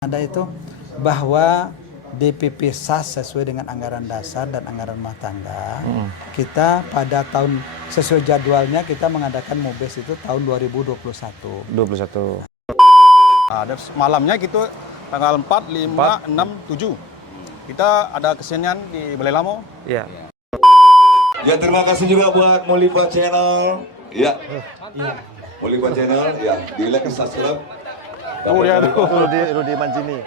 Ada itu bahwa DPP SAS sesuai dengan anggaran dasar dan anggaran rumah tangga. Kita pada tahun sesuai jadwalnya kita mengadakan MUBES itu tahun 2021. 21. Ada malamnya gitu tanggal 4, 5, 6, 7. Kita ada kesenian di Balai Lamo. Iya. Ya, terima kasih juga buat Mulipa Channel. Ya. Mulipa Channel ya, di like subscribe. Oh ya, Rudi Manjini.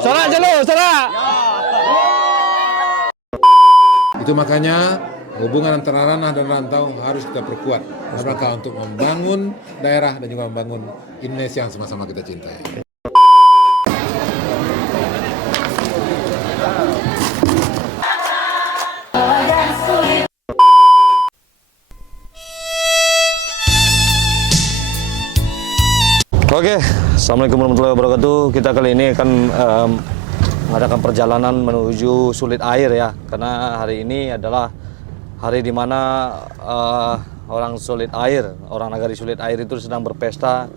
Sorak jalo, sorak. Itu makanya hubungan antara ranah dan rantau harus kita perkuat dalam rangka untuk membangun daerah dan juga membangun Indonesia yang sama-sama kita cintai. Oke, Assalamualaikum warahmatullahi wabarakatuh. Kita kali ini akan mengadakan perjalanan menuju Sulit Air ya, karena hari ini adalah hari di mana orang Sulit Air, orang Nagari Sulit Air itu sedang berpesta,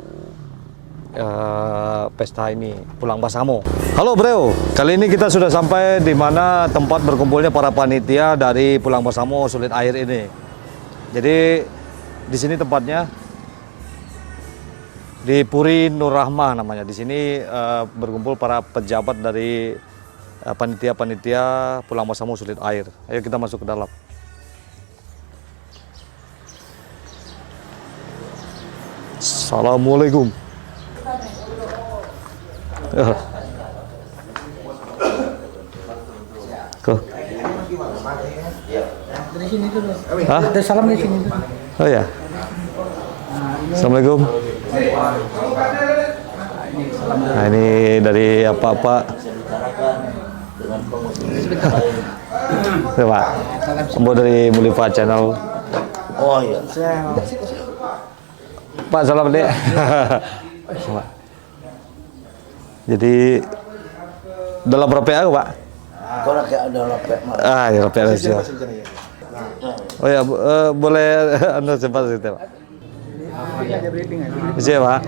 pesta ini Pulang Basamo. Halo Bro, kali ini kita sudah sampai di mana tempat berkumpulnya para panitia dari Pulang Basamo Sulit Air ini. Jadi di sini tempatnya di Puri Nur Rahmah namanya. Di sini berkumpul para pejabat dari panitia-panitia Pulang Basamo Sulit Air. Ayo kita masuk ke dalam. Assalamualaikum. Kok? Dari sini dulu. Hah? Ada salam di sini dulu. Oh ya. Assalamualaikum. Nah ini dari apa-apa. Pak, Mbok dari Mulipa Channel. Oh iya. Pak, salam dek. Jadi dalam berapa ya Pak? Kau nak ada lapet mah. Ah ya lapet aja. Oh ya, boleh anda cepat sih Pak. Bisa Pak.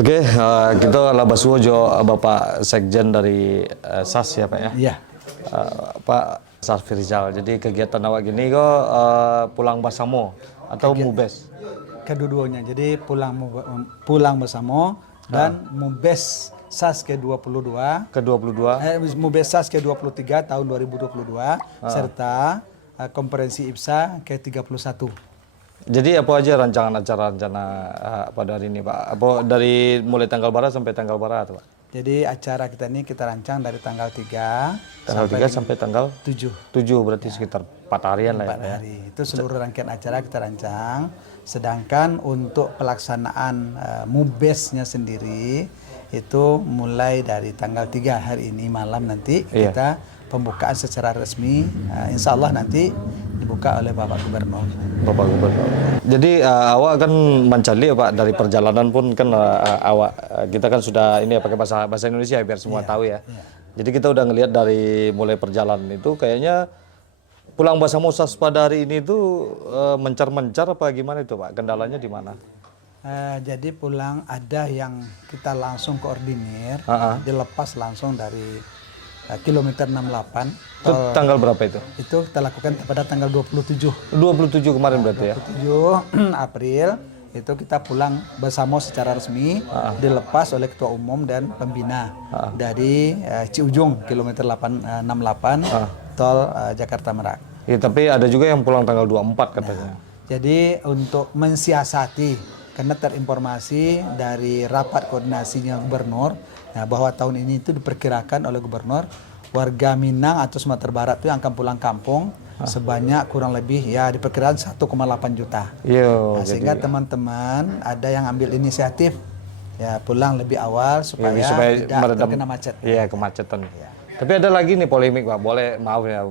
Oke, kita laba suwojo Bapak Sekjen dari SAS ya Pak ya? Iya. Pak SAS Firizal. Jadi kegiatan awak gini kok Pulang Basamo atau MUBES? Kedua-duanya. Jadi pulang Basamo dan MUBES SAS ke-22. Ke-22. MUBES SAS ke-23 tahun 2022 serta konferensi IPSA ke-31. Jadi apa aja rancangan acara rencana pada hari ini Pak? Apa dari mulai tanggal berapa sampai tanggal berapa Pak? Jadi acara kita ini kita rancang dari tanggal 3 sampai tanggal 7. 7 berarti sekitar 4 harian lah 4 hari. Itu seluruh rangkaian acara kita rancang. Sedangkan untuk pelaksanaan MUBES-nya sendiri itu mulai dari tanggal 3 hari ini malam nanti kita pembukaan secara resmi. Insya Allah nanti dibuka oleh Bapak Gubernur. Bapak Gubernur. Jadi awak kan mencari ya Pak, dari perjalanan pun kan awak kita kan sudah ini ya pakai bahasa Indonesia ya, biar semua tahu ya. Jadi kita udah ngelihat dari mulai perjalanan itu kayaknya Pulang Basamo SAS pada hari ini itu mencar-mencar apa gimana itu Pak? Kendalanya di mana? Jadi pulang ada yang kita langsung koordinir, dilepas langsung dari kilometer 68. Itu tanggal berapa itu? Itu kita lakukan pada tanggal 27. 27 kemarin berarti ya? 27 April itu kita pulang Basamo secara resmi dilepas oleh Ketua Umum dan Pembina dari Ciujung kilometer 68 tol Jakarta Merak. Ya, tapi ada juga yang pulang tanggal 24 katanya. Jadi untuk mensiasati karena terinformasi dari rapat koordinasinya Gubernur bahwa tahun ini itu diperkirakan oleh Gubernur warga Minang atau Sumatera Barat itu yang akan pulang kampung sebanyak kurang lebih ya diperkirakan 1,8 juta. Sehingga teman-teman ada yang ambil inisiatif ya pulang lebih awal supaya tidak terkena macet. Iya, kemacetan. Tapi ada lagi nih polemik Pak,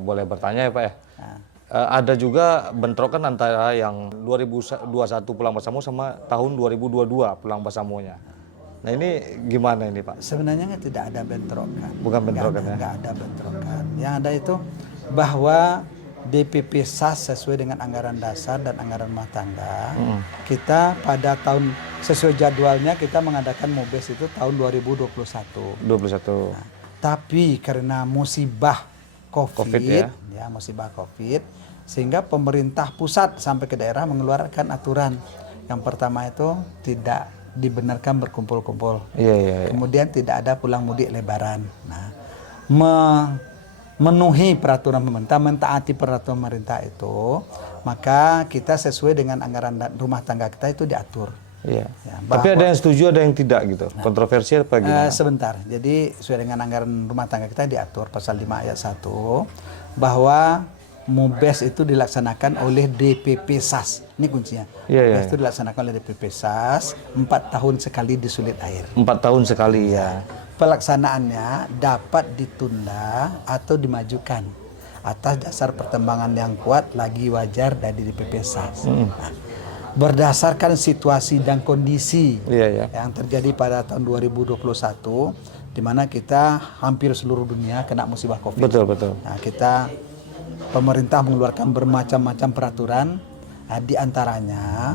boleh bertanya ya Pak ya. Ada juga bentrokan antara yang 2021 Pulang Basamo sama tahun 2022 Pulang Basamonya. Nah ini gimana ini Pak? Sebenarnya tidak ada bentrokan. Bukan bentrokan ya? Nggak ada bentrokan. Yang ada itu bahwa DPP SAS sesuai dengan anggaran dasar dan anggaran rumah tangga. Kita pada tahun sesuai jadwalnya kita mengadakan MUBES itu tahun 2021. 21. Tapi karena musibah COVID ya. musibah COVID, sehingga pemerintah pusat sampai ke daerah mengeluarkan aturan. Yang pertama itu tidak dibenarkan berkumpul-kumpul. Iya. Kemudian tidak ada pulang mudik lebaran. Nah, memenuhi peraturan pemerintah, mentaati peraturan pemerintah itu, maka kita sesuai dengan anggaran rumah tangga kita itu diatur. Iya. Ya, Tapi ada yang setuju, ada yang tidak gitu. Kontroversi apa gimana? Sebentar. Jadi sesuai dengan anggaran rumah tangga kita diatur pasal 5 ayat 1 bahwa MUBES itu dilaksanakan oleh DPP SAS. Ini kuncinya. MUBES itu dilaksanakan oleh DPP SAS 4 tahun sekali di sulit air. 4 tahun sekali ya. Pelaksanaannya dapat ditunda atau dimajukan atas dasar pertimbangan yang kuat lagi wajar dari DPP SAS. Nah, berdasarkan situasi dan kondisi yang terjadi pada tahun 2021, di mana kita hampir seluruh dunia kena musibah COVID. Betul. Nah, pemerintah mengeluarkan bermacam-macam peraturan, di antaranya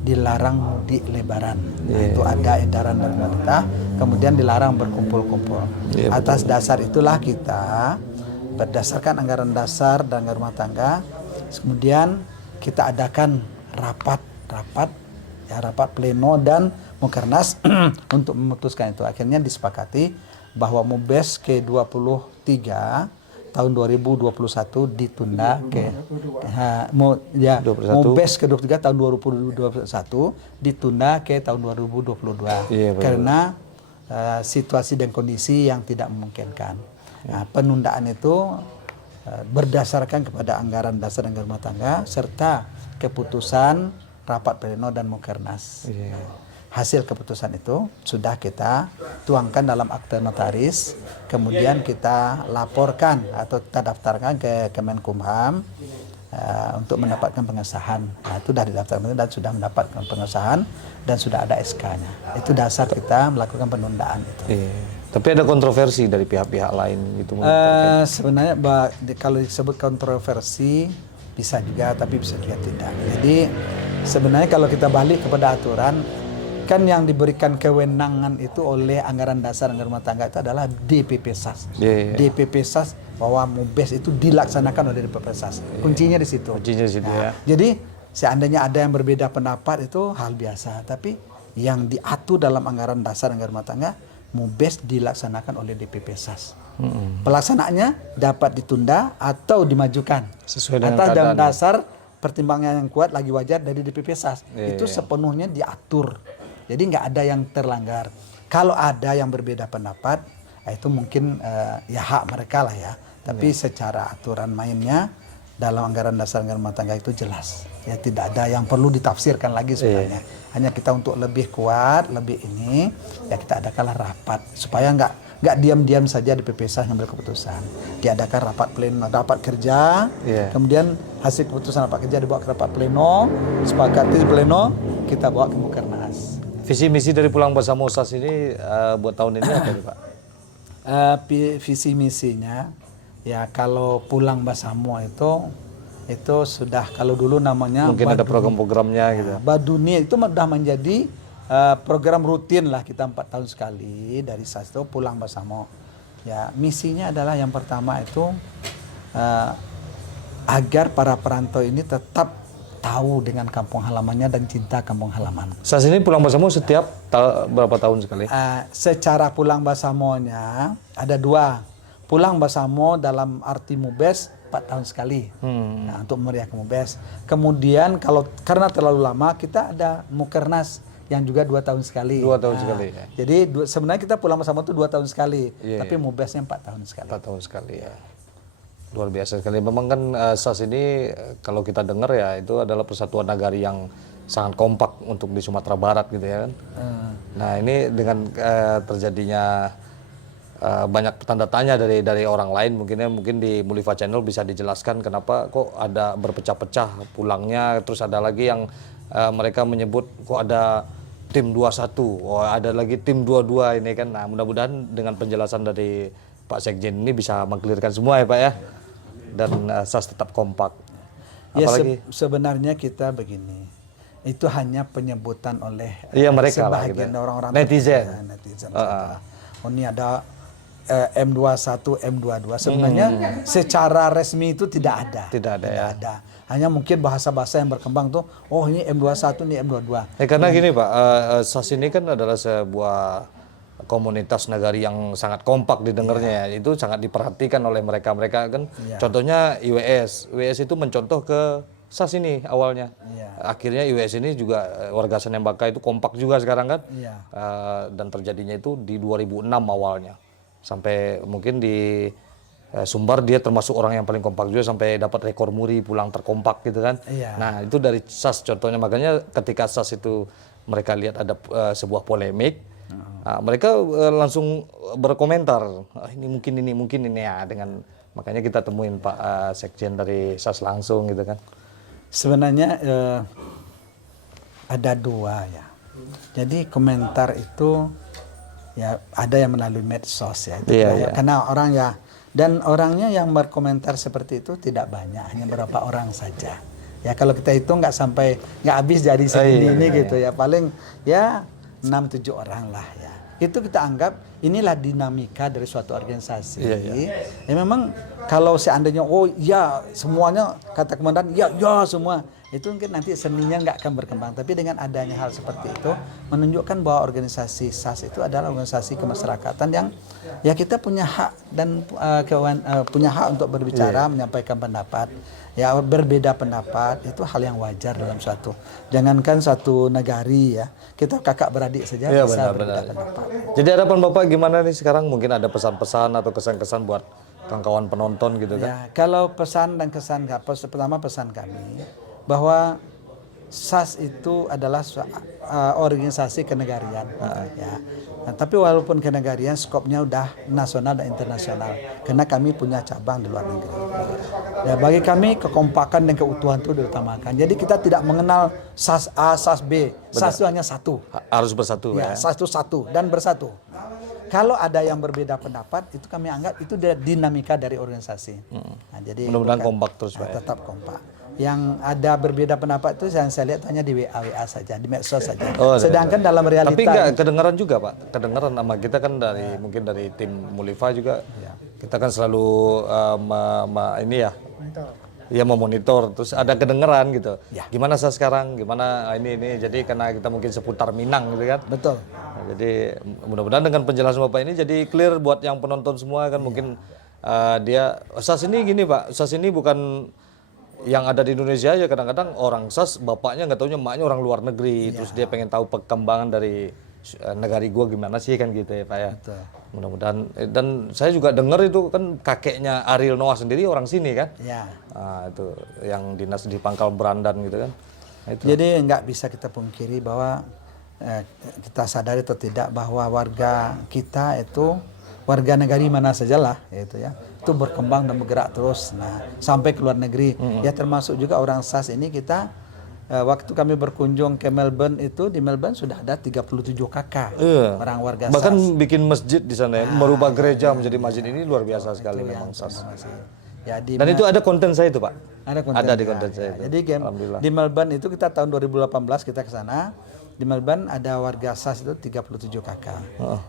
dilarang mudik lebaran. Nah, itu ada edaran dari pemerintah, kemudian dilarang berkumpul-kumpul. Atas dasar itulah kita berdasarkan anggaran dasar dan anggaran rumah tangga, kemudian kita adakan rapat pleno dan mukernas untuk memutuskan itu. Akhirnya disepakati bahwa MUBES ke-23 tahun 2021 ditunda MUBES ke-23 tahun 2021 ditunda ke tahun 2022 karena situasi dan kondisi yang tidak memungkinkan. Nah, penundaan itu berdasarkan kepada anggaran dasar dan anggaran rumah tangga serta keputusan rapat pleno dan mukernas. Hasil keputusan itu sudah kita tuangkan dalam akte notaris, kemudian kita laporkan atau kita daftarkan ke Kemenkumham untuk mendapatkan pengesahan. Nah, itu sudah didaftarkan dan sudah mendapatkan pengesahan dan sudah ada SK-nya. Itu dasar kita melakukan penundaan itu. Tapi ada kontroversi dari pihak-pihak lain gitu. Sebenarnya kalau disebut kontroversi bisa juga, tapi bisa juga tidak. Jadi sebenarnya kalau kita balik kepada aturan, kan yang diberikan kewenangan itu oleh anggaran dasar anggaran rumah tangga itu adalah DPP SAS. DPP SAS bahwa MUBES itu dilaksanakan oleh DPP SAS. Kuncinya di situ. Ya. Jadi seandainya ada yang berbeda pendapat itu hal biasa, tapi yang diatur dalam anggaran dasar anggaran rumah tangga, MUBES dilaksanakan oleh DPP SAS. Pelaksanaannya dapat ditunda atau dimajukan sesuai dengan atas keadaan dasar pertimbangan yang kuat lagi wajar dari DPP SAS. Itu sepenuhnya diatur. Jadi nggak ada yang terlanggar. Kalau ada yang berbeda pendapat, itu mungkin ya hak mereka lah ya. Tapi secara aturan mainnya dalam anggaran dasar anggaran rumah tangga itu jelas. Ya tidak ada yang perlu ditafsirkan lagi sebenarnya. Hanya kita untuk lebih kuat, lebih ini, ya kita adakanlah rapat supaya nggak diam-diam saja di PPSA mengambil keputusan. Diadakan rapat pleno, rapat kerja, kemudian hasil keputusan rapat kerja dibawa ke rapat pleno, sepakati di pleno, kita bawa ke mukernas. Visi misi dari Pulang Bersama SAS ini buat tahun ini apa nih Pak? Visi misinya ya kalau Pulang Bersama itu sudah, kalau dulu namanya mungkin ada program-programnya gitu. Baduni itu sudah menjadi program rutin lah kita 4 tahun sekali dari SAS itu Pulang Bersama. Ya misinya adalah yang pertama itu agar para perantau ini tetap tahu dengan kampung halamannya dan cinta kampung halaman. SAS ini Pulang Bersama setiap berapa tahun sekali? Secara Pulang Bersamanya ada 2. Pulang Bersama dalam arti MUBES 4 tahun sekali. Nah, untuk memeriahkan MUBES. Kemudian karena terlalu lama kita ada mukernas yang juga 2 tahun sekali. 2 tahun sekali. Ya. Jadi sebenarnya kita Pulang Bersama itu 2 tahun sekali, tapi MUBESnya 4 tahun sekali. 4 tahun sekali ya. Luar biasa sekali. Memang kan SAS ini kalau kita dengar ya itu adalah persatuan nagari yang sangat kompak untuk di Sumatera Barat gitu ya kan. Nah ini dengan terjadinya banyak tanda tanya dari orang lain, mungkin di Mulifa Channel bisa dijelaskan kenapa kok ada berpecah-pecah pulangnya, terus ada lagi yang mereka menyebut kok ada tim 21, ada lagi tim 22 ini kan. Nah mudah-mudahan dengan penjelasan dari Pak Sekjen ini bisa mengklirkan semua ya Pak ya. dan SAS tetap kompak. Ya Apalagi sebenarnya kita begini, itu hanya penyebutan oleh iya, mereka lah, sebagian gitu. orang-orang Netizen. netizen. Oh ini ada M21, M22. Sebenarnya secara resmi itu tidak ada. Tidak ada. Hanya mungkin bahasa-bahasa yang berkembang tuh, oh ini M21, ini M22. Karena gini Pak, SAS ini kan adalah sebuah komunitas nagari yang sangat kompak didengarnya ya. Itu sangat diperhatikan oleh mereka kan. Contohnya IWS itu mencontoh ke SAS ini awalnya. Akhirnya IWS ini juga warga Sanembaka itu kompak juga sekarang kan. Dan terjadinya itu di 2006 awalnya. Sampai mungkin di Sumbar dia termasuk orang yang paling kompak juga sampai dapat rekor muri pulang terkompak gitu kan. Nah itu dari SAS contohnya, makanya ketika SAS itu mereka lihat ada sebuah polemik, mereka langsung berkomentar, ini mungkin ini ya, dengan makanya kita temuin Pak Sekjen dari SAS langsung gitu kan. Sebenarnya ada dua ya. Jadi komentar itu ya ada yang melalui medsos ya. Karena orang ya. Dan orangnya yang berkomentar seperti itu tidak banyak, hanya beberapa orang saja. Ya kalau kita hitung nggak habis jadi segini gitu ya, paling ya 6-7 orang lah ya. Itu kita anggap inilah dinamika dari suatu organisasi. Ya memang kalau seandainya oh ya semuanya kata komandan ya semua, itu mungkin nanti seninya nggak akan berkembang. Tapi dengan adanya hal seperti itu menunjukkan bahwa organisasi SAS itu adalah organisasi kemasyarakatan yang ya kita punya hak dan punya hak untuk berbicara, menyampaikan pendapat. Ya berbeda pendapat itu hal yang wajar dalam suatu. Jangankan satu negari ya, kita kakak beradik saja bisa berbeda pendapat. Jadi harapan Bapak gimana nih sekarang? Mungkin ada pesan-pesan atau kesan-kesan buat kawan-kawan penonton gitu kan? Ya, kalau pesan dan kesan, pertama pesan kami bahwa SAS itu adalah organisasi kenegarian. Ya. Nah, tapi walaupun kenegarian, skopnya udah nasional dan internasional. Karena kami punya cabang di luar negeri. Ya, bagi kami kekompakan dan keutuhan itu diutamakan. Jadi kita tidak mengenal SAS A, SAS B. SAS itu hanya satu. Harus bersatu ya. SAS itu satu dan bersatu. Kalau ada yang berbeda pendapat, itu kami anggap itu dinamika dari organisasi. Nah, jadi mudah-mudahan kompak terus Pak. Tetap kompak. Yang ada berbeda pendapat itu yang saya lihat hanya di WA saja, di medsos saja. Sedangkan dalam realita. Tapi nggak kedengaran juga Pak, kedengaran sama kita kan dari mungkin dari tim Mulifa juga. Kita kan selalu memonitor, terus ada kedengeran gitu. Gimana saya sekarang, gimana ini, jadi karena kita mungkin seputar Minang gitu kan. Betul. Nah, jadi mudah-mudahan dengan penjelasan Bapak ini jadi clear buat yang penonton semua kan. Mungkin dia SAS ini gini Pak, SAS ini bukan yang ada di Indonesia aja, kadang-kadang orang SAS bapaknya nggak taunya emaknya orang luar negeri, terus dia pengen tahu perkembangan dari negari gua gimana sih kan gitu ya Pak ya. Mudah-mudahan dan saya juga dengar itu kan kakeknya Ariel Noah sendiri orang sini kan. Nah, itu yang dinas di Pangkal Berandan gitu kan. Nah, itu. Jadi nggak bisa kita pungkiri bahwa kita sadari atau tidak bahwa warga kita itu warga negari mana sajalah gitu ya, itu berkembang dan bergerak terus sampai ke luar negeri. Ya termasuk juga orang SAS ini kita waktu kami berkunjung ke Melbourne itu, di Melbourne sudah ada 37 kakak orang warga SAS. Bahkan bikin masjid di sana ya, merubah gereja menjadi masjid, ini luar biasa sekali memang SAS. Ya, dan itu ada konten saya itu Pak. Ada di konten saya itu. Jadi di Melbourne itu kita tahun 2018 kita ke sana. Di Melbourne ada warga SAS itu 37 kakak.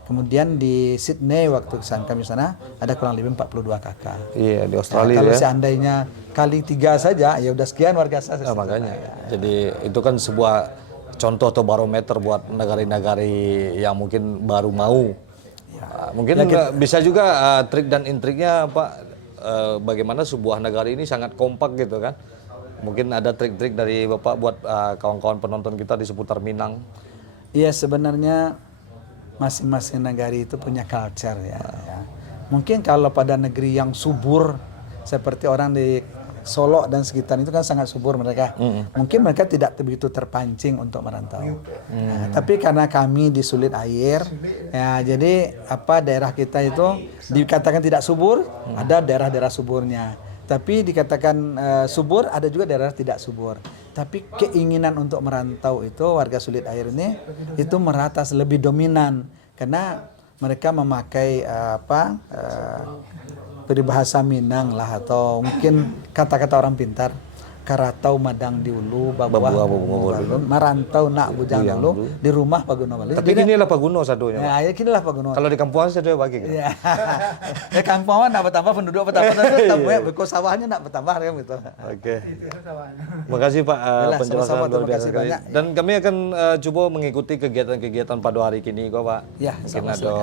Kemudian di Sydney waktu kami sana ada kurang lebih 42 kakak. Iya, di Australia kalau seandainya kali 3 saja ya udah sekian warga SAS. Makanya. Jadi itu kan sebuah contoh atau barometer buat negara-negara yang mungkin baru mau. Mungkin bisa juga trik dan intriknya Pak, bagaimana sebuah negara ini sangat kompak gitu kan. Mungkin ada trik-trik dari Bapak buat kawan-kawan penonton kita di seputar Minang. Iya, sebenarnya masing-masing negara itu punya culture ya. Mungkin kalau pada negeri yang subur seperti orang di Solo dan sekitar itu kan sangat subur mereka. Mungkin mereka tidak begitu terpancing untuk merantau. Tapi karena kami di sulit air, ya jadi daerah kita itu dikatakan tidak subur, ada daerah-daerah suburnya. Tapi dikatakan subur, ada juga daerah tidak subur. Tapi keinginan untuk merantau itu warga sulit air ini itu merata lebih dominan karena mereka memakai peribahasa Minang lah atau mungkin kata-kata orang pintar. Karatau madang di ulu, babuah balun, marantau nak bujang dulu, di rumah paguno balik. Tapi kini lah Paguno sadunya. Ya, kini lah paguno. Kalau di kampungan saya bagi. Gitu. Ya, kampungan nak bertambah penduduk bertambah, berko sawahnya nak bertambah kan gitu. Oke. Makasih Pak penjelasan sama-sama, luar terima biasa kasih sekali. banyak. Dan kami akan coba mengikuti kegiatan-kegiatan pada hari kini kok Pak. Ya, Mungkin ada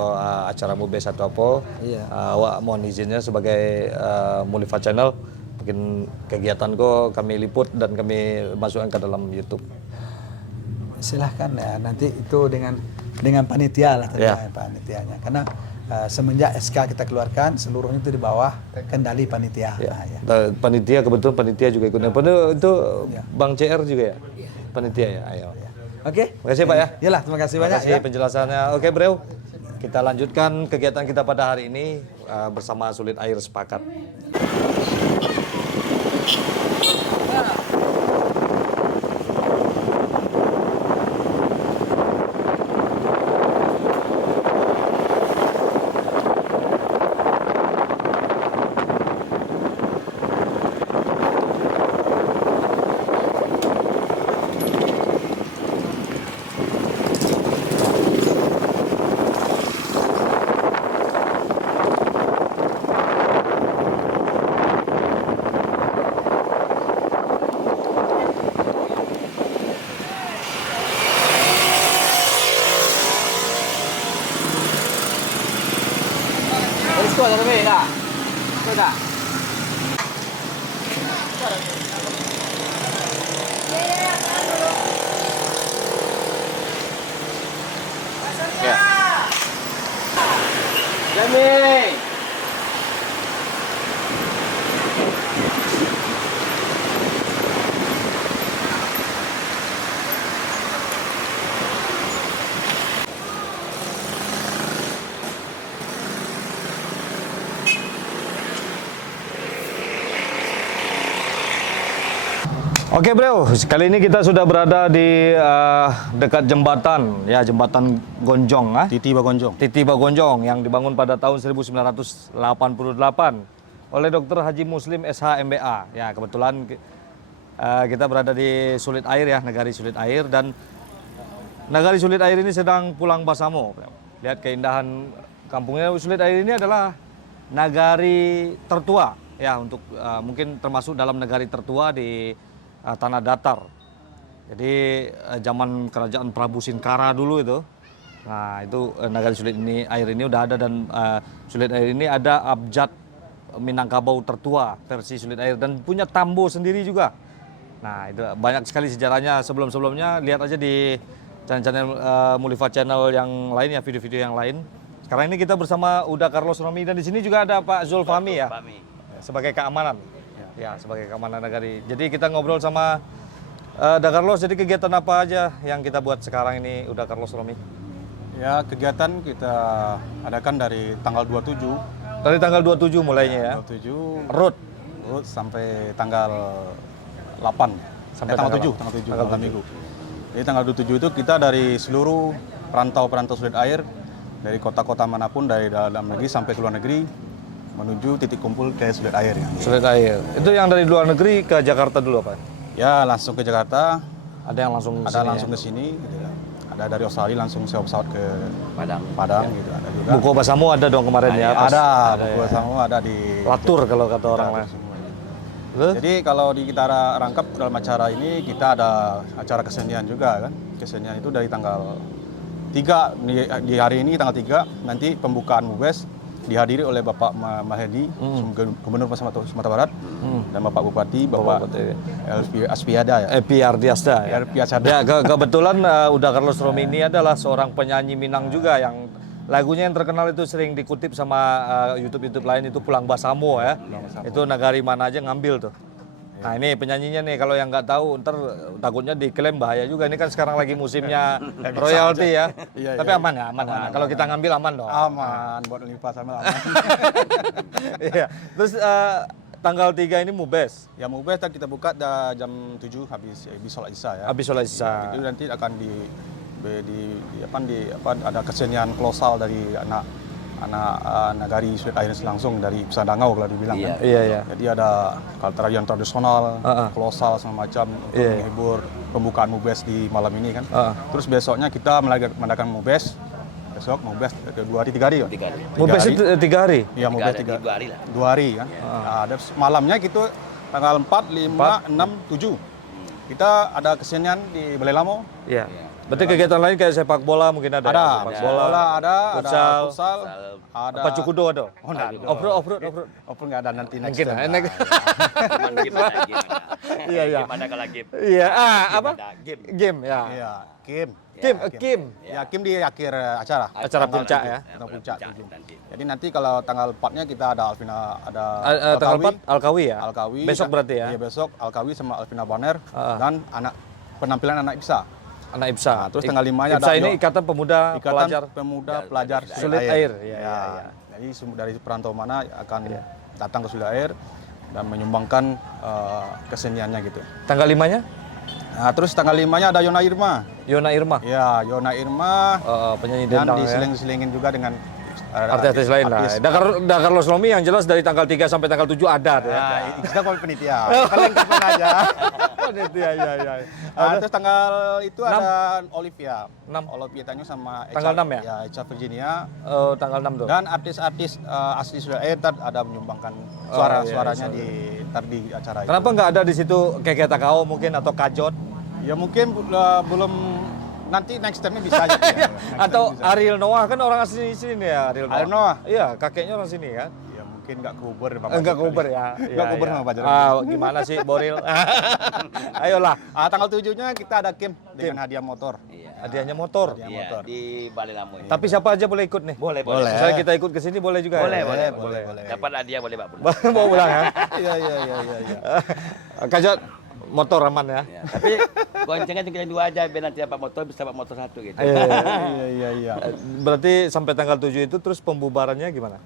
acara Mubes atau apa. Iya. Awak mohon izinnya sebagai Mulifa Channel. Mungkin kegiatan kok kami liput dan kami masukkan ke dalam YouTube. Silahkan ya, nanti itu dengan panitia lah tentunya panitianya. Karena semenjak SK kita keluarkan seluruhnya itu di bawah kendali panitia. Ya. Nah, ya. Panitia kebetulan panitia juga ikut. Itu Bang CR juga ya? Panitia ya. Ayo. Oke. Terima kasih Pak ya. Iyalah, terima kasih Terima banyak kasih ya. penjelasannya. Oke Bro, kita lanjutkan kegiatan kita pada hari ini bersama Sulit Air Sepakat. Oke Bro, kali ini kita sudah berada di dekat jembatan, ya jembatan Gonjong, Titi Bagonjong. Titi Bagonjong yang dibangun pada tahun 1988 oleh Dr. Haji Muslim SH MBA. Ya kebetulan kita berada di Sulit Air ya, Nagari Sulit Air, dan Nagari Sulit Air ini sedang pulang basamo. Lihat keindahan kampungnya. Sulit Air ini adalah nagari tertua ya, untuk mungkin termasuk dalam nagari tertua di tanah datar. Jadi zaman kerajaan Prabu Sinkara dulu itu. Nah, itu nagari Sulit Air ini udah ada, dan Sulit Air ini ada abjad Minangkabau tertua versi Sulit Air dan punya tambo sendiri juga. Nah, itu banyak sekali sejarahnya sebelum-sebelumnya. Lihat aja di channel Mulifa Channel yang lain ya, video-video yang lain. Sekarang ini kita bersama Uda Carlos Romi, dan di sini juga ada Pak Zulfahmi ya, sebagai keamanan. Ya, sebagai keamanan nagari. Jadi kita ngobrol sama Da Carlos. Jadi kegiatan apa aja yang kita buat sekarang ini, Uda Carlos Romi? Ya, kegiatan kita adakan dari tanggal 27. Dari tanggal 27 mulainya ya. 27 Road sampai tanggal 8. Sampai tanggal tanggal 7, tanggal Minggu. Jadi tanggal 27 itu kita dari seluruh perantau-perantau Sulit Air, dari kota-kota manapun, dari dalam negeri sampai ke luar negeri, menuju titik kumpul ke Sulit Air. Sulit Air. Itu yang dari luar negeri ke Jakarta dulu apa? Ya, langsung ke Jakarta. Ada yang langsung Ada langsung ke sini. Gitu ya. Ada dari Australia langsung sewa pesawat ke Padang gitu. Ada juga. Buko Basamo ada dong kemarin ya? Ada, ya. Buku ada di Latur kalau kata orang lain. Jadi kalau di kita rangkap dalam acara ini, kita ada acara kesenian juga kan. Kesenian itu dari tanggal 3, di hari ini tanggal 3, nanti pembukaan Mubes dihadiri oleh Bapak Mahedi, Gubernur Sumatera Barat, dan Bapak Bupati, Bapak Aspiada ya. Epi Ardiasda ya. Epi Ardiasda. Ya, kebetulan Uda Carlos Romi ini adalah seorang penyanyi Minang juga, yang lagunya yang terkenal itu sering dikutip sama YouTube lain, itu Pulang Basamo ya. Itu nagari mana aja ngambil tuh. Nah ini penyanyinya nih, kalau yang nggak tahu ntar takutnya diklaim bahaya juga. Ini kan sekarang lagi musimnya royalti ya. Iya, Tapi iya. aman ya, aman. Kalau kita ngambil aman dong. Aman, buat Lipa sama aman. Iya. Terus tanggal 3 ini Mubes. Ya, Mubes kita buka jam 7 habis sholat Isya ya. Habis sholat Isya. Itu nanti akan ada kesenian kolosal dari nagari Sulit Air langsung dari Pesadangau kalau dibilang kan. Iya. Jadi ada tarian tradisional, kolosal sama macam untuk menghibur pembukaan Mubes di malam ini kan. Terus besoknya kita mengadakan Mubes. Besok Mubes 2 hari 3 hari ya. Mubes itu 3 hari. Iya, Mubes 2 hari lah. 2 hari kan. Nah, ada malamnya gitu tanggal 4, 5, 6, 7. Kita ada kesenian di Balai Lamo. Iya. Berarti kegiatan lain kayak sepak bola mungkin ada. Ada, sepak sepak bola ada futsal, ada. apa cukudo ada? Oh, enggak ada. Off-road. Open nggak ada nanti next Mungkin time. enak. Cuman game ada, game ada. Iya. Game ada kalau game. Iya, apa? Ada game. Game ya. Iya, Kim. Kim. Ya, Kim di akhir acara. Acara puncak ya. Acara puncak. Nanti. Jadi nanti kalau tanggal 4-nya kita ada Alvina, ada Tanggal 4 Alkawi ya. Alkawi. Besok berarti ya. Iya, besok Alkawi sama Alvina Banner dan penampilan anak IPSA. Anak IPSA. Nah, terus tanggal 5-nya IPSA ada ini Ikatan Pemuda Pelajar Pemuda Pelajar Sulit Air. Iya. Jadi dari perantau mana akan datang ke Sulit Air dan menyumbangkan keseniannya gitu. Tanggal 5-nya Nah, terus tanggal 5-nya ada Yona Irma. Yona Irma. Ya, Yona Irma Penyanyi dan dendang ya. diseling-selingin juga dengan Artis-artis lain lah. Dakar Los Lomi yang jelas dari tanggal 3 sampai tanggal 7 ada tuh ya. Nah, kita kalau penitia. Kalian kapan aja. Panitia ya. Nah, terus tanggal itu ada Olivia. 6. Olivia Tanyo sama Tanggal 6 ya? Ya, Echa Virginia. Tanggal 6 tuh. Dan artis-artis asli Sulit Air ada menyumbangkan suaranya di acara itu. Kenapa nggak ada di situ Keke Takao mungkin atau Kajot Ya mungkin belum nanti next time bisa aja. Ya. atau Ariel Noah kan orang asli sini ya Ariel Noah. Ariel Noah? Iya, kakeknya orang sini kan. Ya mungkin nggak kuber Enggak kuber ya. Nggak kuber sama Pak Jarod. Gimana sih Boril? Ayolah. Tanggal 7-nya kita ada game dengan hadiah motor. Iya. Hadiahnya motor. Iya, di Balai Lamo ini. Tapi siapa aja boleh ikut nih? Boleh. Misalnya kita ikut ke sini boleh juga. Boleh. ya? Dapat hadiah boleh Pak. Bawa pulang ya. Iya. Kajot motor aman ya. Ya, tapi goncengnya cuma 2 aja biar nanti dapat motor bisa dapat motor 1 gitu. Iya. Berarti sampai tanggal 7 itu terus pembubarannya gimana?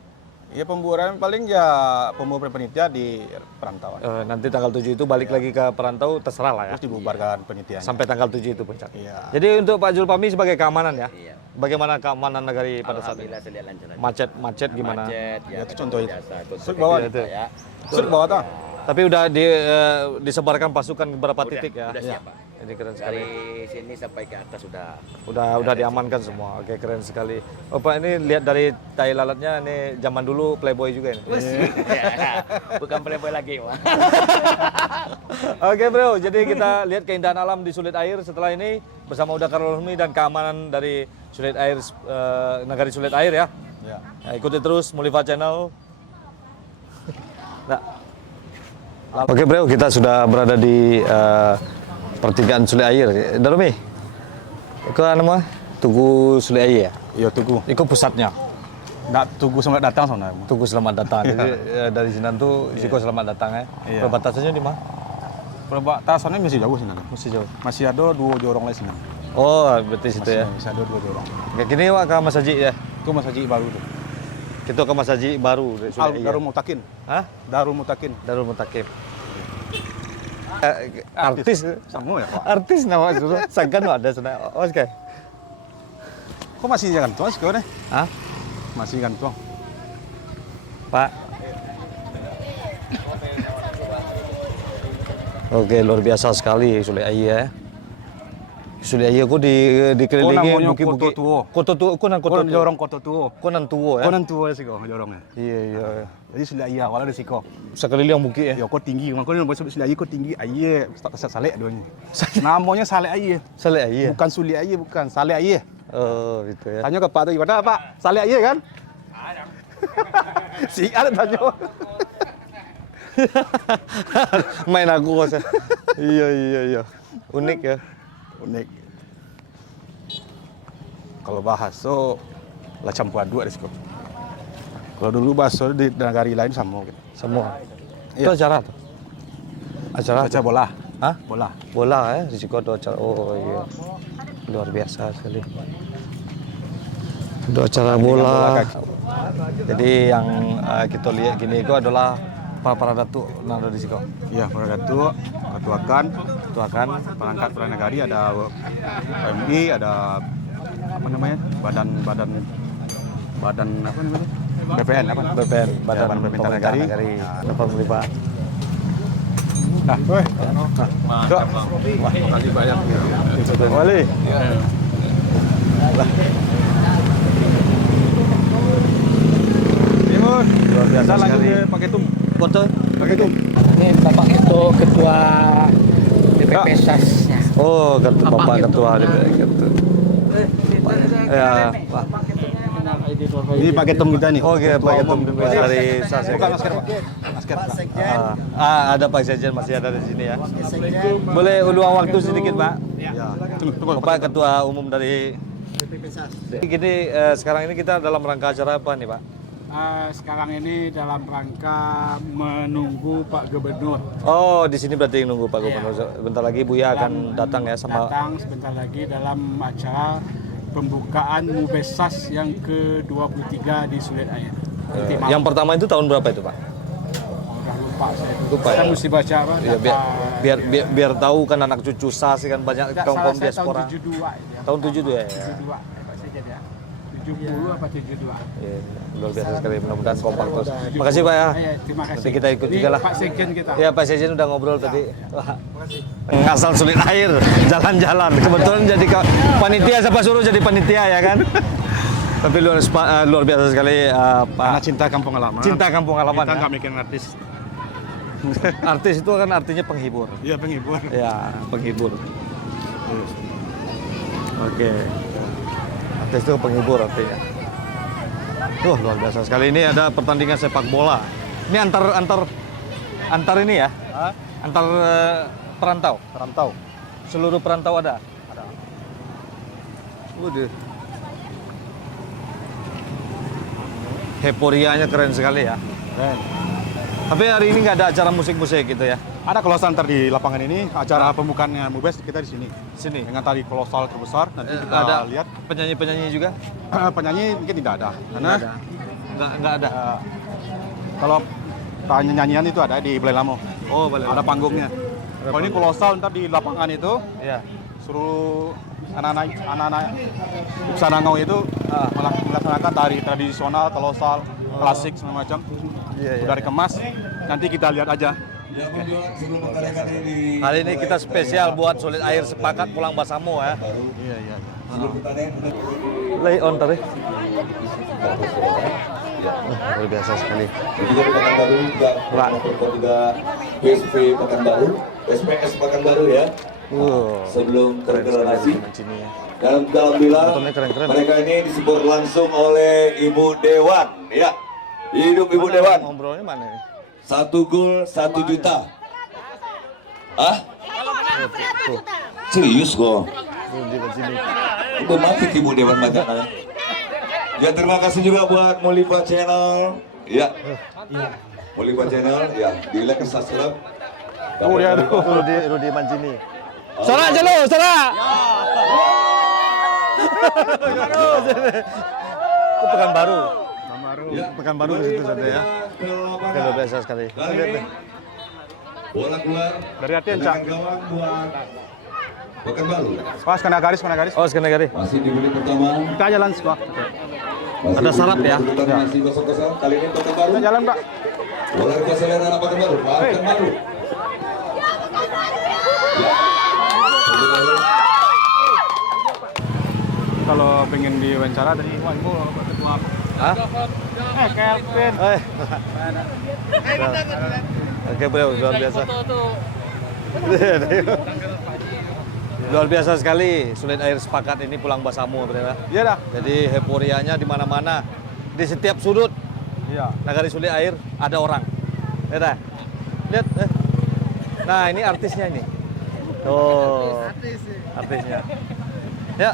Ya pembubaran paling ya pembubaran penitia di perantauan. Nanti tanggal 7 itu balik lagi ke perantau terserah lah ya. Terus dibubarkan penitiannya. Sampai tanggal 7 itu puncak. Iya. Jadi untuk Pak Julpami sebagai keamanan ya. Iya. Bagaimana keamanan negari pada saat ini? Alhamdulillah saya lihat lancar aja. Macet gimana? Macet, Ya, itu kan contoh itu. biasa, Sud bawah itu ya. Sud bawah tuh. Tapi udah disebarkan pasukan ke beberapa titik ya. Udah siap, Pak. Ini keren sekali. Dari sini sampai ke atas sudah. Udah diamankan semua. Oke, keren sekali. Oh Pak, ini lihat dari tai lalatnya ini zaman dulu Playboy juga ini. Bukan playboy lagi, Pak. Oke bro, jadi kita lihat keindahan alam di Sulit Air setelah ini bersama Dakar Los Lomi dan keamanan dari Sulit Air, Nagari Sulit Air ya. Ya. Nah, ikuti terus Muliva Channel. Nah. Oke bro, kita sudah berada di pertigaan Sulit Air. Darumi, itu nama Tugu Sulit Air ya? Iya Tugu. Itu pusatnya. Tugu selamat datang sebenarnya. Tugu selamat datang. Jadi dari sini tuh Siko selamat datang ya. Iya. Perbatasannya di mana? Perbatasannya masih jauh sih. Masih jauh. Masih ada 2 jorong lagi sini. Oh, berarti situ ya. Masih ada 2 jorong. Kayak gini Wak ke Mas Haji ya. Itu Mas Haji baru tuh. Kita ke Mas Haji baru dari Sulit Air. Darul Mutakin. Hah? Darul Mutakin. Darul Mutakin. Artis. Sama ya Pak. Artis nama suruh. Sangkan ada sana. Oh, oke. Kok masih gantung sih kau nih? Hah? Masih gantung. Pak. Oke, luar biasa sekali Sulit Air ya. Sulit Air aku dikelilingi namanya bukit-bukit. Koto Tuo. Koto Tuo, kunan Koto Tuo. Jorong Koto Tuo. Kunan Tuo ya. Konan Tuo sih kau jorongnya. Iya. Jadi sudah iya awalnya dari siko. Sekeliling bukit ya. Ya kau tinggi, kau yang sudah iya kau tinggi, aye, saleh duanya. Namanya saleh aye. Sulit Air. Bukan Suli aye, bukan saleh aye. Oh, gitu ya. Tanya ke Pak tuh gimana Pak? Saleh aye kan? Si ada tanya. Main aku kok. Iya. Unik ya. Unik. Kalau bahasa lah campur aduk resiko. Kalau dulu bahasa di negara lain sama gitu. Semua. Iya. Itu acara tuh. Acara Baca bola. Hah? Bola. Bola ya, risiko ada acara. Oh iya. Luar biasa sekali. Ada acara bola. Jadi yang kita lihat gini itu adalah para datuk nang ada di siko. Iya, para datuk, ketuakan, perangkat pranagari, ada PMI, ada apa namanya? Badan badan apa namanya? BPN apa? BPN, Badan Badan Pemerintah Pemerintah Negari. Negari. Bapak Muli Pak. Nah, makasih banyak. Wali. Timun, Luar biasa kita lanjut sekali. ke Paketum. Foto. Paketum. Ini Bapak itu ketua DPP SAS. Oh, Bapak Ketua DPR. Ya, Pak. Ini Paketum kita nih. Oke, Pak Ketum dari SAS. Buka masker, Pak. Masker. Ada Pak Sekjen masih ada di sini ya. Boleh luang waktu sedikit, Pak? Tunggu. Bapak Ketua Umum dari Gini, sekarang ini kita dalam rangka acara apa nih, Pak? Sekarang ini dalam rangka menunggu Pak Gubernur Oh, di sini berarti nunggu Pak Gubernur. Bentar lagi Buya akan datang ya sama. datang sebentar lagi dalam acara pembukaan Mubesas yang ke-23 di Sulit Air. Nanti malam. Yang pertama itu tahun berapa itu, Pak? Udah lupa saya. Lupa Saya ya? mesti baca apa? Ya, biar tahu kan anak cucu SAS kan banyak kaum diaspora. Tahun 72 ya. Tahun 72 ya. 72 Pak Sekjen ya. 70 apa 72? Iya, luar biasa sekali, mudah-mudahan kompak terus. Makasih Pak ya. Terima kasih. Nanti kita ikut Ini juga lah. Pak Sekjen kita. Ya Pak Sekjen udah ngobrol tadi. Wah. Ngasal Sulit Air, jalan-jalan. Kebetulan jadi panitia, siapa suruh jadi panitia ya kan? Tapi luar biasa sekali Pak. Karena cinta kampung halaman. Cinta kampung halaman. Kita Ya? nggak mikirin artis. Artis itu kan artinya penghibur. Iya, penghibur. Ya, penghibur. Oke. Artis itu penghibur artinya. Luar biasa sekali. Ini ada pertandingan sepak bola. Ini antar ini ya? Antar perantau. Perantau. Seluruh perantau ada. Waduh. Heporianya keren sekali ya. Keren. Tapi hari ini nggak ada acara musik-musik gitu ya? Ada kolosal ntar di lapangan ini, acara pembukaannya Mubes kita di sini. Sini. Dengan tadi kolosal terbesar, nanti kita Ada lihat. penyanyi-penyanyi juga? Penyanyi mungkin tidak ada, karena Nggak ada. kalau nyanyian itu ada di Balai Lamo. Oh, boleh. Ada panggungnya. Kalau ini kolosal ntar di lapangan itu, Iya. suruh anak-anak Sanangau itu melaksanakan tari tradisional, kolosal, klasik segala macam. Iya, Sudah dikemas, nanti kita lihat aja. Hari ini kita spesial buat Sulit Air sepakat pulang Basamo ya. Iya, iya. Lay on tadi. Luar biasa sekali. Juga Pekanbaru juga juga PSP Pekanbaru, SPS Pekanbaru ya. Sebelum tergradasi. Dan alhamdulillah Motornya keren-keren. mereka ini disebut langsung oleh Ibu Dewan ya. Hidup Ibu Dewan. Ngobrolnya mana nih? 1 gol 1 juta. Ah? Serius kok? Itu mati Ibu Dewan Magana. Ya terima kasih juga buat Mulipa Channel. Ya. Mulipa Channel ya, di like dan subscribe. Oh ya, aduh. Rudi Manjini. Sorak aja lo, sorak. Itu Pekanbaru. Pekanbaru di situ saja ya. Oke, luar biasa sekali. Lihat deh. Bola keluar Dari hati Encak. gawang buat Pekanbaru. Pas kena garis, kena garis. Oh, Skenegari. Masih di menit pertama. Kita jalan semua. Masih Ada di syarat menit ya? kedudukan Masih 0-0. Kali ini Pekanbaru. Kita jalan, Pak. Bola dikuasai oleh anak Pekanbaru. Pekanbaru. Kalau pengen diwawancara dari Ibu ketua Hah? Kelvin. Oke, beliau luar biasa. Luar biasa sekali. Sulit Air sepakat ini pulang Basamo, beliau. Iya dah. Jadi heporianya di mana-mana. Di setiap sudut Iya. Nagari Sulit Air ada orang. Lihat dah. Lihat. Nah, ini artisnya ini. Tuh. Artisnya. Ya.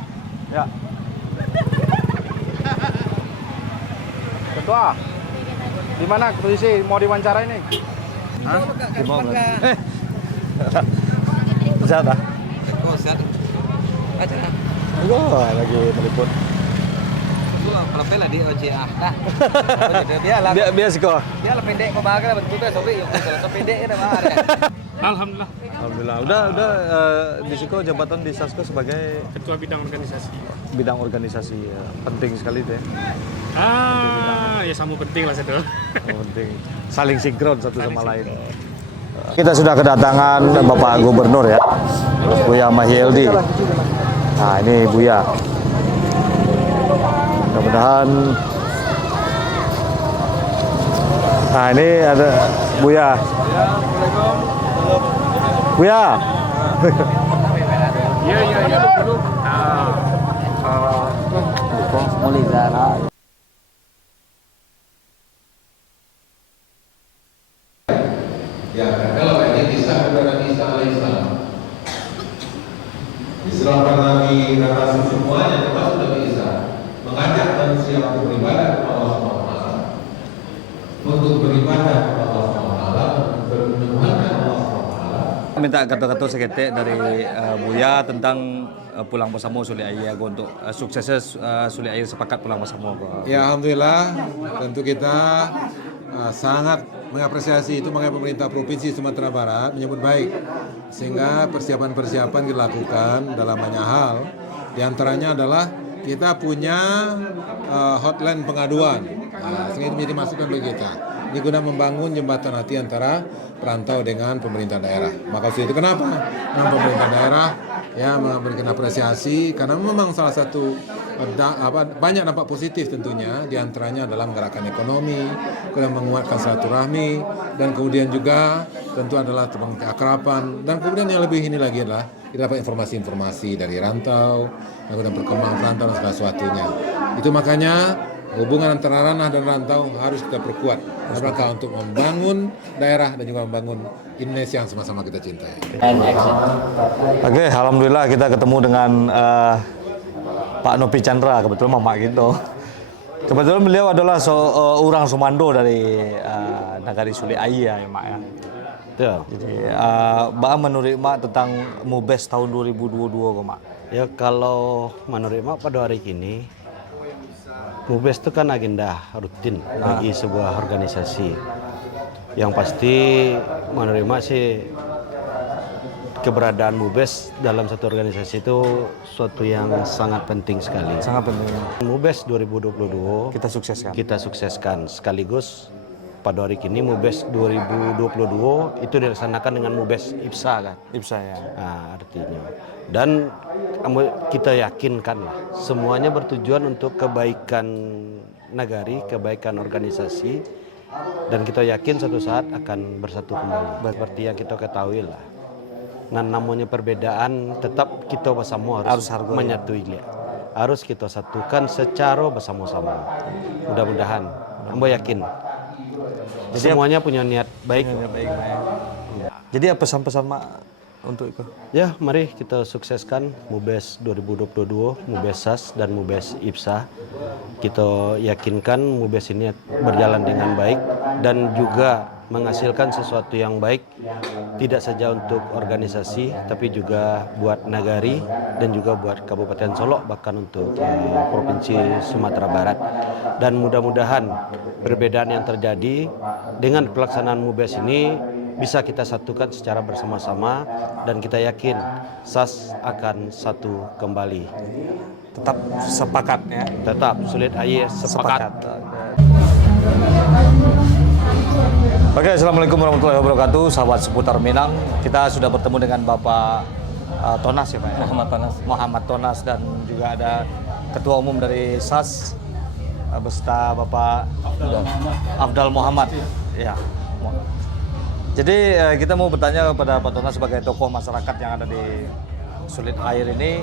Ya. Ketua. Di mana posisi mau diwawancara ini? Di mau nggak? Sehat ah? Oh, sehat. Aja lah. Oh, lagi meliput. Kalau pela di OJA. Nah. Dia lah. Biasa kok. Dia lah pendek kok bahagia bentuknya sobri yang kalau pendek ya mah. Alhamdulillah. Alhamdulillah. Udah di Siko jabatan di Sasko sebagai Ketua bidang organisasi. bidang organisasi ya. Penting sekali itu ya. Ya sama penting lah satu. Penting saling sinkron satu sama lain. Kita sudah kedatangan Bapak Gubernur ya, Buya Mahyildi. Nah ini Buya. Mudah-mudahan. Nah ini ada Buya. Buya. Iya. Ya, kalau ini kisah kepada Isa alaihissalam. Diserahkan Nabi Nabi semuanya termasuk Nabi Isa mengajak manusia untuk beribadah kepada Allah SWT, untuk beribadah kepada Allah SWT, bermenuhankan Allah SWT. Minta kata-kata seketik dari Buya tentang pulang bersama Suli Air untuk suksesnya Suli Air sepakat pulang bersama. Ya, alhamdulillah, tentu kita sangat mengapresiasi itu, makanya pemerintah Provinsi Sumatera Barat menyebut baik, sehingga persiapan-persiapan dilakukan dalam banyak hal. Di antaranya adalah kita punya hotline pengaduan, sehingga itu menjadi masukan bagi kita. Ini guna membangun jembatan hati antara perantau dengan pemerintah daerah. Maka itu kenapa? Nah, pemerintah daerah ya memberikan apresiasi karena memang salah satu banyak dampak positif tentunya, diantaranya dalam gerakan ekonomi, kemudian menguatkan silaturahmi, dan kemudian juga tentu adalah keakraban, dan kemudian yang lebih ini lagi adalah kita dapat informasi-informasi dari rantau, dan kemudian perkembangan rantau dan segala sesuatunya. Itu makanya hubungan antara ranah dan rantau harus kita perkuat dalam rangka untuk membangun daerah dan juga membangun Indonesia yang sama-sama kita cintai. Oke, alhamdulillah kita ketemu dengan Pak Nopi Chandra, kebetulan mama gitu. Kebetulan beliau adalah orang Sumando dari Nagari Suli Air ya, Mak ya. Ya. Jadi, Mbak menurut Mak tentang MUBES tahun 2022 kok, Mak? Ya kalau menurut Mak pada hari ini, MUBES itu kan agenda rutin bagi sebuah organisasi. Yang pasti menurut Mak sih keberadaan MUBES dalam satu organisasi itu suatu yang sangat penting sekali. Sangat penting. MUBES 2022 Kita sukseskan. Sekaligus pada hari ini MUBES 2022 itu dilaksanakan dengan MUBES IPSA kan. IPSA ya. Nah, artinya. Dan kita yakinkan lah semuanya bertujuan untuk kebaikan nagari, kebaikan organisasi, dan kita yakin suatu saat akan bersatu kembali. Seperti yang kita ketahui lah. Nah, namanya perbedaan tetap kita bersama harus menyatui dia. Harus kita satukan secara bersama-sama. Mudah-mudahan, Ambo yakin. Jadi semuanya punya niat baik. Jadi apa pesan-pesan Mak untuk itu? Ya, mari kita sukseskan MUBES 2022, MUBES SAS dan MUBES IPSA. Kita yakinkan MUBES ini berjalan dengan baik dan juga menghasilkan sesuatu yang baik, tidak saja untuk organisasi tapi juga buat nagari dan juga buat Kabupaten Solok, bahkan untuk Provinsi Sumatera Barat. Dan mudah-mudahan perbedaan yang terjadi dengan pelaksanaan MUBES ini bisa kita satukan secara bersama-sama, dan kita yakin SAS akan satu kembali. Tetap sepakat ya. Tetap Sulit Air sepakat. Oke, assalamualaikum warahmatullahi wabarakatuh, sahabat seputar Minang. Kita sudah bertemu dengan Bapak Tonas ya Pak ya? Muhammad Tonas, dan juga ada Ketua Umum dari SAS beserta Bapak Afdal Muhammad. Ya. Jadi kita mau bertanya kepada Pak Tonas sebagai tokoh masyarakat yang ada di Sulit Air ini,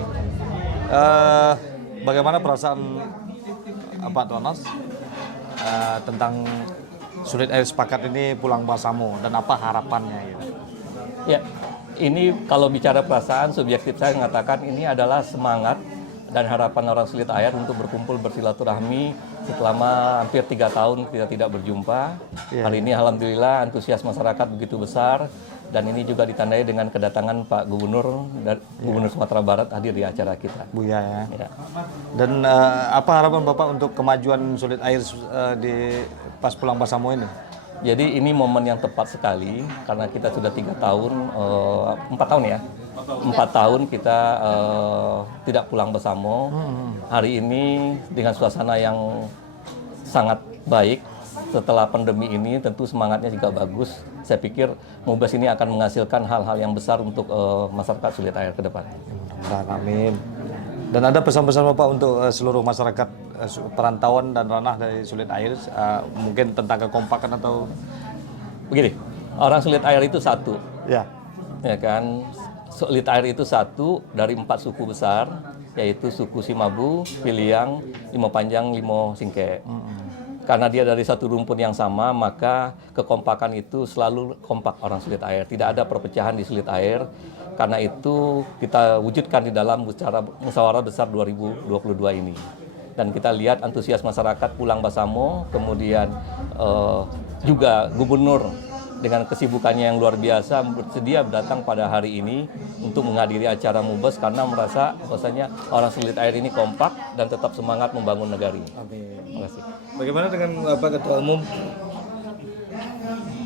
bagaimana perasaan Pak Tonas tentang Sulit Air sepakat ini pulang bersama, dan apa harapannya gitu? Ya, ini kalau bicara perasaan subjektif saya mengatakan ini adalah semangat dan harapan orang Sulit Air untuk berkumpul bersilaturahmi selama hampir 3 tahun kita tidak berjumpa. Kali ini alhamdulillah antusias masyarakat begitu besar, dan ini juga ditandai dengan kedatangan Pak Gubernur Gubernur Sumatera Barat hadir di acara kita. Buya ya. Dan apa harapan Bapak untuk kemajuan Sulit Air di pas pulang bersama ini? Jadi ini momen yang tepat sekali karena kita sudah 3 tahun, 4 tahun ya. 4 tahun kita tidak pulang bersama. Hari ini dengan suasana yang sangat baik. Setelah pandemi ini tentu semangatnya juga bagus. Saya pikir MUBES ini akan menghasilkan hal-hal yang besar untuk masyarakat Sulit Air ke depan. Amin. Dan ada pesan-pesan Bapak untuk seluruh masyarakat perantauan dan ranah dari Sulit Air, mungkin tentang kekompakan atau begini, orang Sulit Air itu satu, ya kan? Sulit Air itu satu dari 4 suku besar, yaitu suku Simabu, Piliang, Limo Panjang, Limo Singke. Karena dia dari satu rumpun yang sama, maka kekompakan itu selalu kompak orang Sulit Air. Tidak ada perpecahan di Sulit Air. Karena itu kita wujudkan di dalam musyawarah besar 2022 ini. Dan kita lihat antusias masyarakat Pulang Basamo, kemudian juga gubernur dengan kesibukannya yang luar biasa bersedia datang pada hari ini untuk menghadiri acara MUBES karena merasa bahwasanya orang Sulit Air ini kompak dan tetap semangat membangun negari. Terima kasih. Bagaimana dengan Bapak Ketua Umum?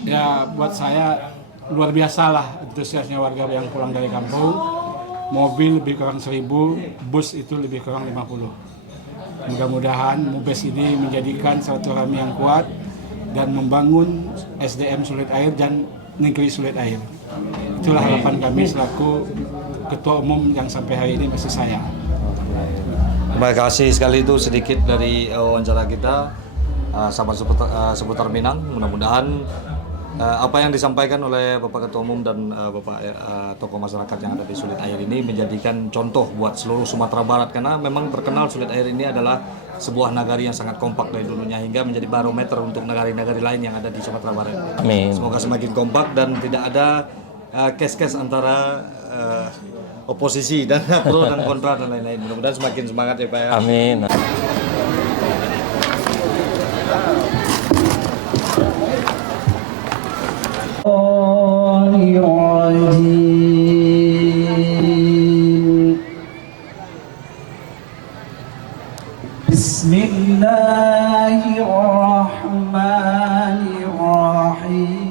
Ya, buat saya luar biasa lah antusiasnya warga yang pulang dari kampung. Mobil lebih kurang 1.000, bus itu lebih kurang 50. Mudah-mudahan MUBES ini menjadikan silaturahmi yang kuat dan membangun SDM Sulit Air dan negeri Sulit Air. Itulah harapan kami selaku Ketua Umum yang sampai hari ini masih saya. Terima kasih sekali, itu sedikit dari wawancara kita sahabat seputar Minang. Mudah-mudahan apa yang disampaikan oleh Bapak Ketua Umum dan Bapak tokoh masyarakat yang ada di Sulit Air ini menjadikan contoh buat seluruh Sumatera Barat, karena memang terkenal Sulit Air ini adalah sebuah nagari yang sangat kompak dari dulunya hingga menjadi barometer untuk nagari-nagari lain yang ada di Sumatera Barat. Amin. Semoga semakin kompak dan tidak ada kes-kes antara oposisi dan pro dan kontra dan lain-lain. Mudah-mudahan semakin semangat ya Pak ya. Amin. Bismillahirrahmanirrahim.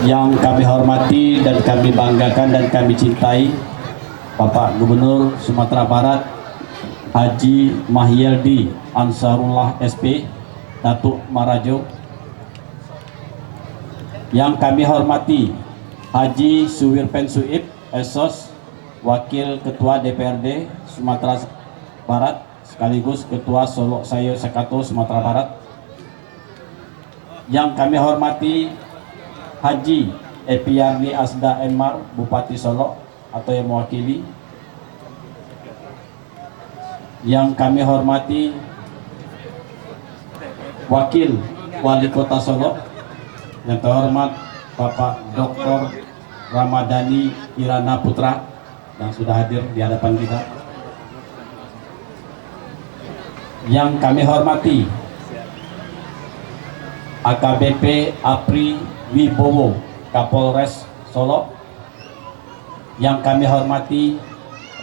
Yang kami hormati dan kami banggakan dan kami cintai Bapak Gubernur Sumatera Barat Haji Mahyeldi Ansarullah SP Datuk Marajo. Yang kami hormati Haji Suwirpen Suib Esos, Wakil Ketua DPRD Sumatera Barat sekaligus Ketua Solok Sayo Sekato Sumatera Barat. Yang kami hormati Haji Epiarni Asda Enmar, Bupati Solok atau yang mewakili. Yang kami hormati Wakil Wali Kota Solok yang terhormat Bapak Dr. Ramadhani Kirana Putra yang sudah hadir di hadapan kita. Yang kami hormati AKBP Apri Wibowo, Kapolres Solok. Yang kami hormati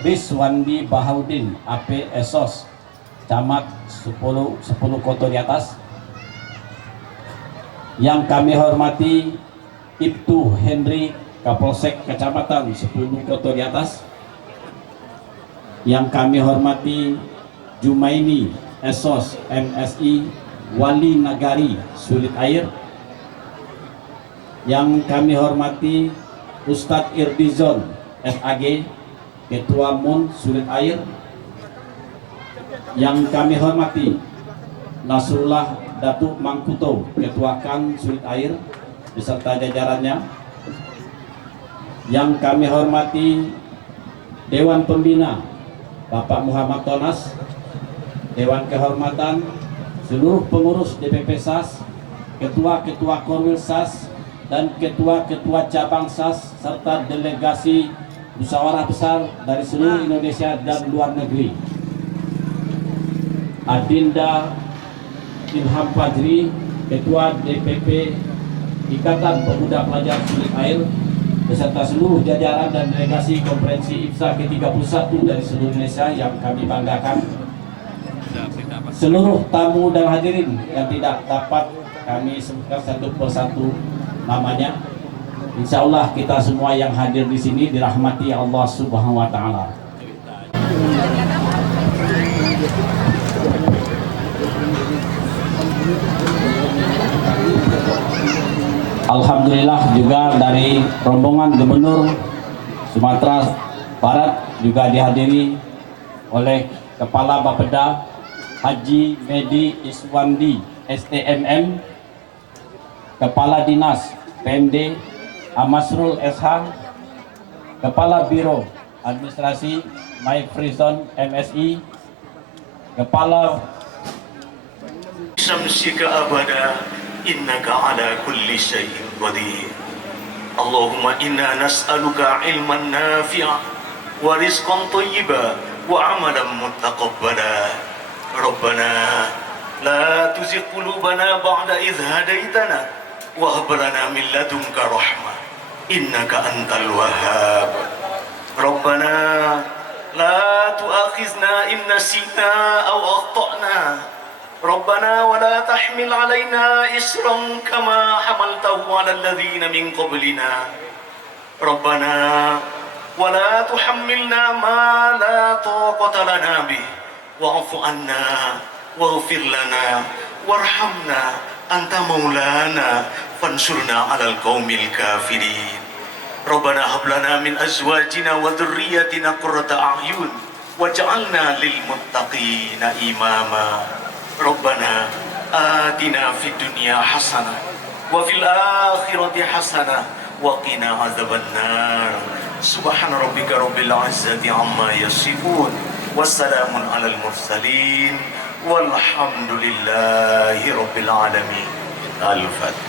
Rizwandi Bahaudin, AP Esos, Camat 10 Koto di atas. Yang kami hormati Ibtu Henry, Kapolsek Kecamatan 10 Koto di atas. Yang kami hormati Jumaini Esos, MSI, Wali Nagari Sulit Air. Yang kami hormati Ustadz Irdizon SAG, Ketua MUN Sulit Air. Yang kami hormati Nasrullah Datuk Mangkuto, Ketua KAN Sulit Air beserta jajarannya. Yang kami hormati Dewan Pembina Bapak Muhammad Tonas, Dewan Kehormatan, seluruh pengurus DPP SAS, ketua-ketua Korwil SAS, dan ketua-ketua cabang SAS, serta delegasi musyawarah besar dari seluruh Indonesia dan luar negeri. Adinda Ilham Fajri, Ketua DPP Ikatan Pemuda Pelajar Sulit Air, beserta seluruh jajaran dan delegasi konferensi IPSA ke-31 dari seluruh Indonesia yang kami banggakan. Seluruh tamu dan hadirin yang tidak dapat kami sebutkan satu persatu namanya. Insya Allah kita semua yang hadir di sini dirahmati Allah Subhanahu wa Ta'ala. Alhamdulillah juga dari rombongan Gubernur Sumatera Barat juga dihadiri oleh Kepala Bapeda Haji Medi Iswandi STMM, Kepala Dinas PMD Amasrul SH, Kepala Biro Administrasi Mike Frison MSI, Kepala Syamsika abada innaka ala kulli syai'in qadir. Allahumma inna nas'aluka ilman nafi'a wa rizqan thayyiba wa amalan mutaqabbala. Rabbana la tuzigh qulubana ba'da idh hadaitana wa hab lana min ladunka rahmah innaka antal wahhab. Rabbana la tu'akhizna in nasina aw akhtana. Rabbana wa la tahmil alaina isran kama hamaltahu ala alladhina min qablina. Rabbana wa la tuhammilna ma la taqata lana bih wa'fu anna waghfir lana warhamna anta maulana fansurna 'alal qaumil kafirin. Rabbana hab lana min azwajina wa dhurriyyatina qurrata a'yun waj'alna lil muttaqina imama. Rabbana atina fid dunya hasanah wa fil akhirati hasanah wa qina adzabannar. Subhana rabbika rabbil izzati amma yasifun wassalamun alal mursalin walhamdulillahi rabbil alamin. Al-Fatihah.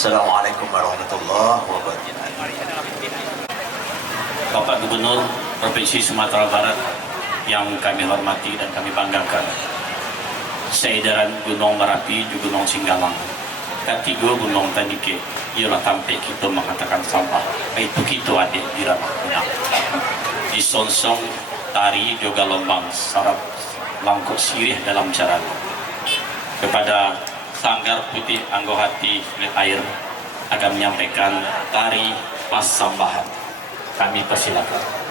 Assalamualaikum warahmatullahi wabarakatuh. Bapak Gubernur Provinsi Sumatera Barat yang kami hormati dan kami banggakan, seedaran Gunung Merapi juga Gunung Singgalang, ketiga Gunung Tandike, ialah sampai kita mengatakan sampah, itu kita ada di ranah gunung. Di sonsong tari juga lombang sarap langkuk sirih dalam cara kepada Sanggar Putih Anggohati Sulit Air akan menyampaikan tari pas sambahan. Kami persilakan.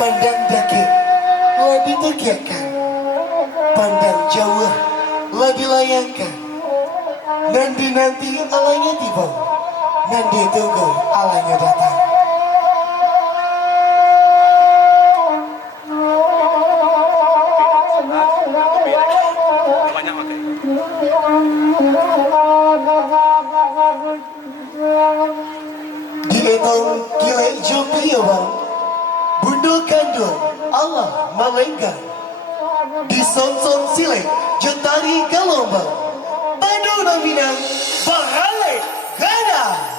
Pandang dake, lah ditegakkan. Pandang jauh, lah dilayangkan. Nanti alanya tiba, nanti tunggu alanya datang. Majalengka. Di Sonson Sile, Jentari Galomba, Bandung Minang, Bahale Gana.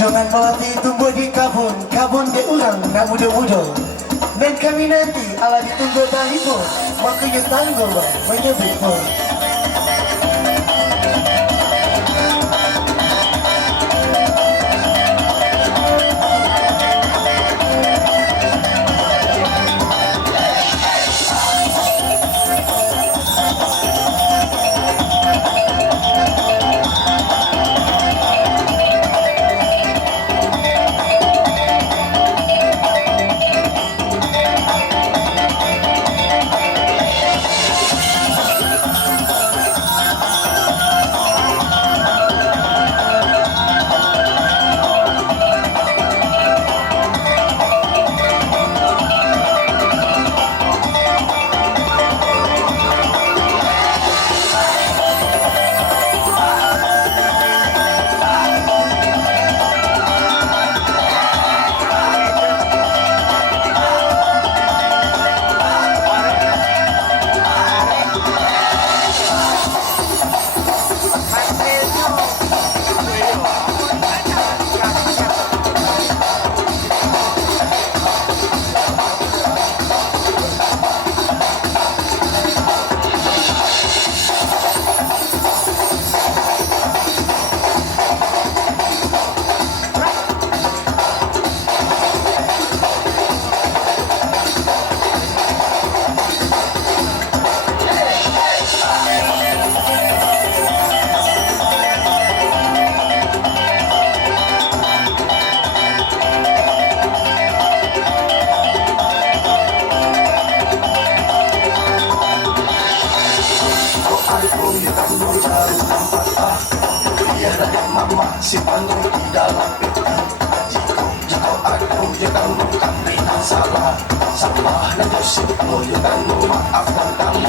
Jangan melati tumbuh di kabun, kabun di urang, nak muda-muda. Dan kami nanti ala ditunggu bahibu, makanya tanggul bang, menyebut pun. Si pandang di dalam peta. Jika aku jangan kami salah, salah dan dosaku jangan maafkan kami.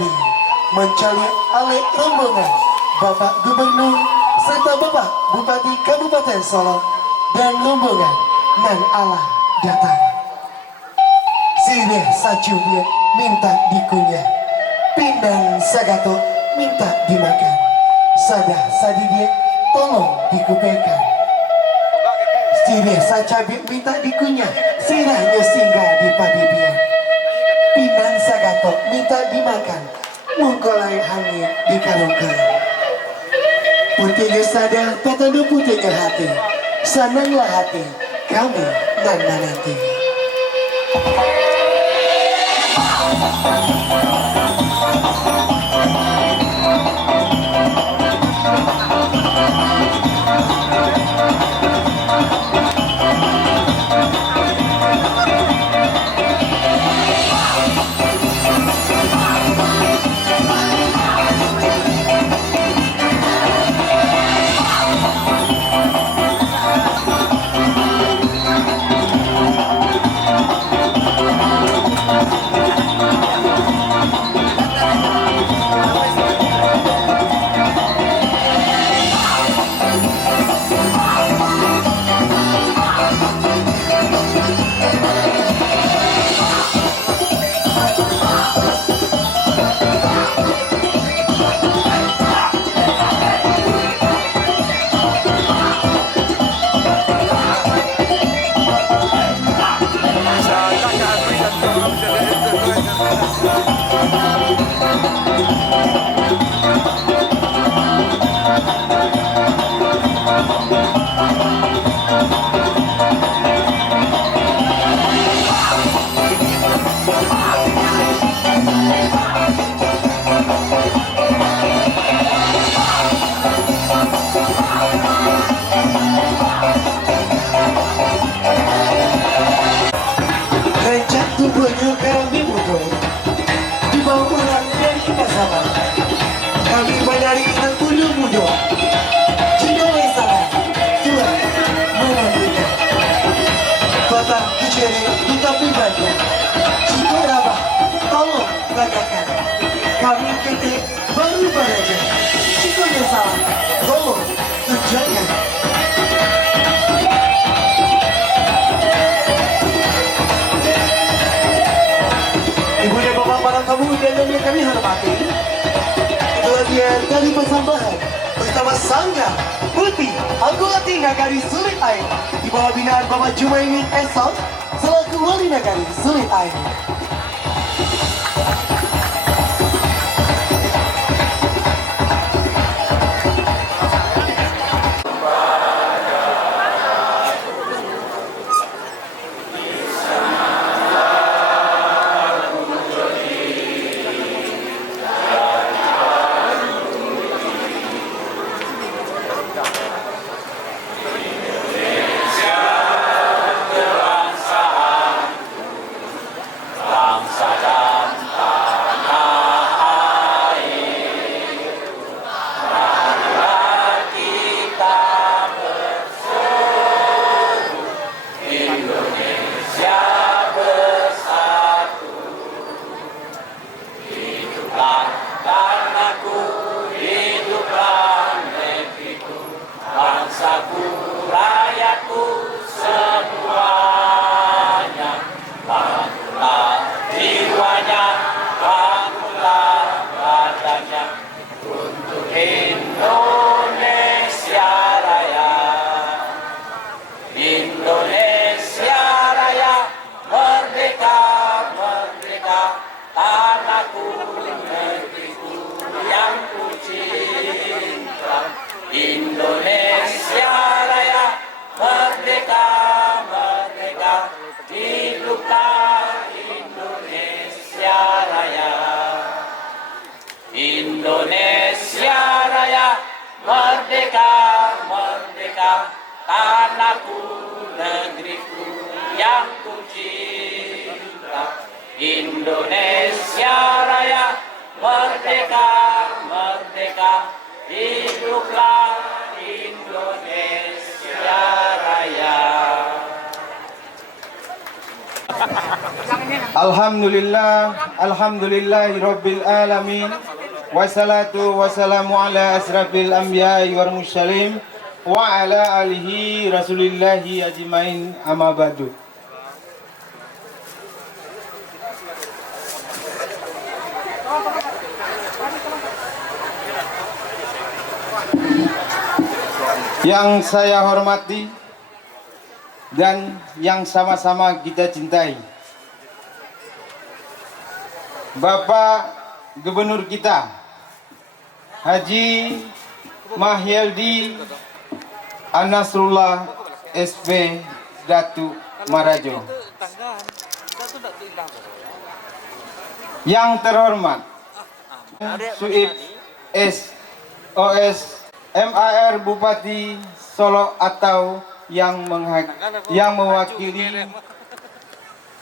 hari mencari oleh rombongan Bapak Gubernur serta Bapak Bupati Kabupaten Solo dan rombongan nan Allah datang. Sireh sajubnya minta dikunyah, pindang sagato minta dimakan, sadah sadidia tolong dikupekan. Sireh sacabi minta dikunyah, sirahnya singgah di padibian. Pindang sagato minta dimakan, mungkolai hangit di karungkan. Putihnya sadar, petanda putihnya hati, senanglah hati kami dan nanti. Rencak tubuhnya karang dipukul, dibawa pulang dari pasaman. Kami menari ikan mudo-mudo, jika salah, jual, menantikan. Batang kicere duta pribadi, jika rabah, tolong katakan. Kami ketik baru beraja, jika salah, tolong tunjukkan. Ibu dan bapak para tamu undangan yang kami hormati, itulah dia dari persambahan bersama Sangga Putih Anggoti Nagari Sulit Air di bawah binaan Bapak Jumaimin Esok selaku Wali Nagari Sulit Air. Indonesia Raya merdeka, merdeka, tanahku, negeriku yang ku cinta. Indonesia Raya merdeka, merdeka, hiduplah Indonesia Raya. Alhamdulillahirabbil alamin. Wassalatu wassalamu ala asrafil anbiya'i wal mursalin wa ala alihi rasulillahi ajmain, amma ba'du. Yang saya hormati dan yang sama-sama kita cintai, Bapak Gubernur kita Haji Mahyeldi An-Nasrullah SP Datu Marajo. Yang terhormat Suib SOS MAR Bupati Solo atau yang mewakili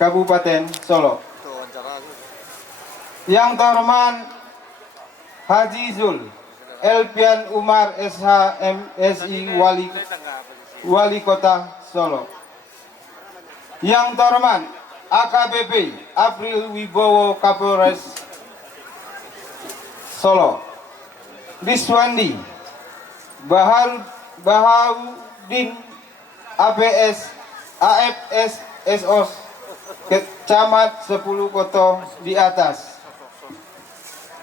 Kabupaten Solo. Yang terhormat Haji Zul Elpian Umar SH MSI Wali Kota Solo. Yang terhormat AKBP April Wibowo Kapolres Solo. Diswandi Bahaudin APS AFS SOS Kecamat 10 Koto di atas.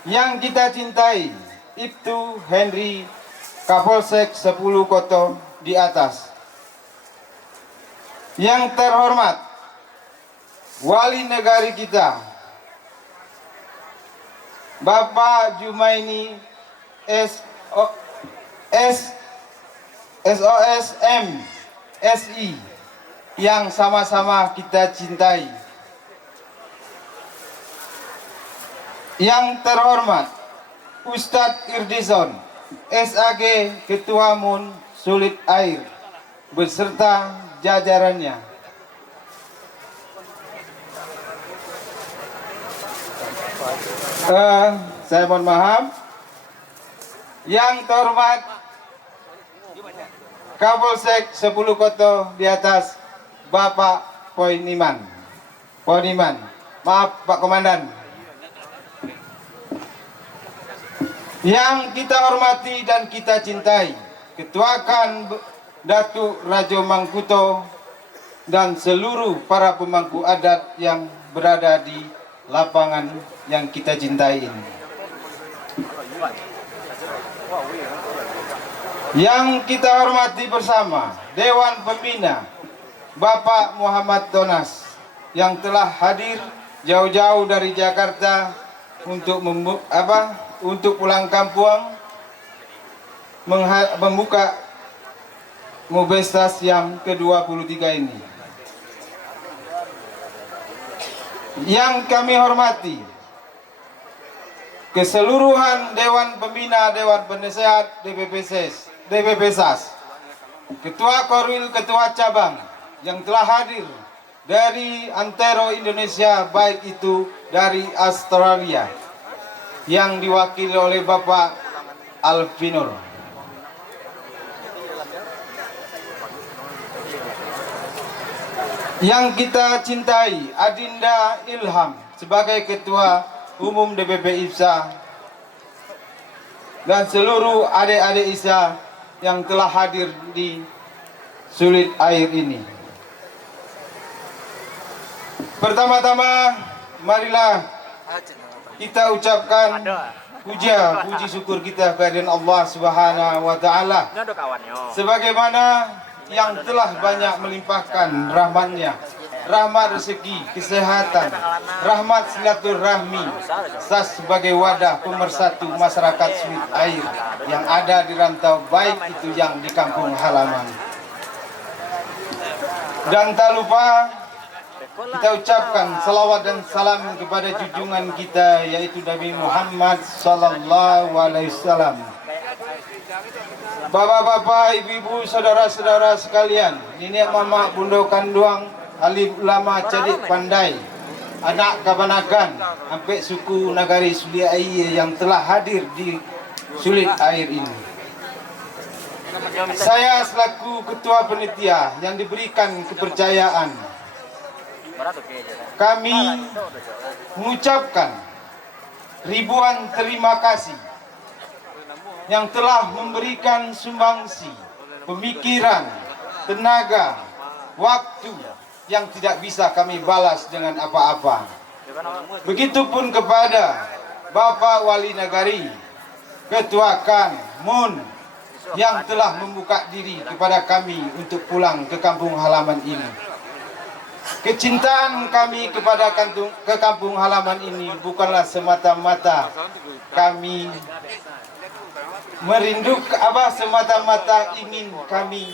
Yang kita cintai Ibtu Henry Kapolsek 10 Koto di atas. Yang terhormat Wali Negari kita Bapak Jumaini SOSM SI yang sama-sama kita cintai. Yang terhormat Ustadz Irdison SAG Ketua MUN Sulit Air beserta jajarannya. Saya mohon maaf. Yang terhormat Kapolsek 10 Koto di atas Bapak Poiniman. Maaf Pak Komandan. Yang kita hormati dan kita cintai Ketuakan Datuk Rajo Mangkuto dan seluruh para pemangku adat yang berada di lapangan yang kita cintai ini. Yang kita hormati bersama Dewan Pembina Bapak Muhammad Tonas yang telah hadir jauh-jauh dari Jakarta untuk pulang kampung membuka Mubestas yang ke-23 ini. Yang kami hormati keseluruhan Dewan Pembina, Dewan Penasehat DPP SAS, Ketua Korwil, Ketua Cabang yang telah hadir dari antero Indonesia, baik itu dari Australia yang diwakili oleh Bapak Alvinur. Yang kita cintai Adinda Ilham sebagai Ketua Umum DPP IPSA dan seluruh adik-adik IPSA yang telah hadir di Sulit Air ini. Pertama-tama marilah kita ucapkan puji syukur kita kehadiran Allah Subhanahu wa taala sebagaimana yang telah banyak melimpahkan rahmat-Nya, rahmat rezeki, kesehatan, rahmat silaturahmi SAS sebagai wadah pemersatu masyarakat Sulit Air yang ada di rantau, baik itu yang di kampung halaman. Dan tak lupa kita ucapkan salawat dan salam kepada junjungan kita yaitu Nabi Muhammad sallallahu alaihi wasallam. Bapak-bapak, ibu-ibu, saudara-saudara sekalian, nenek mama, bundo kanduang, alim ulama, cadik pandai, anak kabanagan, sampai suku Nagari Sulit Air yang telah hadir di Sulit Air ini. Saya selaku Ketua Panitia yang diberikan kepercayaan kami mengucapkan ribuan terima kasih yang telah memberikan sumbangsi pemikiran, tenaga, waktu yang tidak bisa kami balas dengan apa-apa. Begitupun kepada Bapak Wali Nagari, Ketua KAN, MUN, yang telah membuka diri kepada kami untuk pulang ke kampung halaman ini. Kecintaan kami kepada kampung halaman ini bukanlah semata-mata kami merindukan semata-mata ingin kami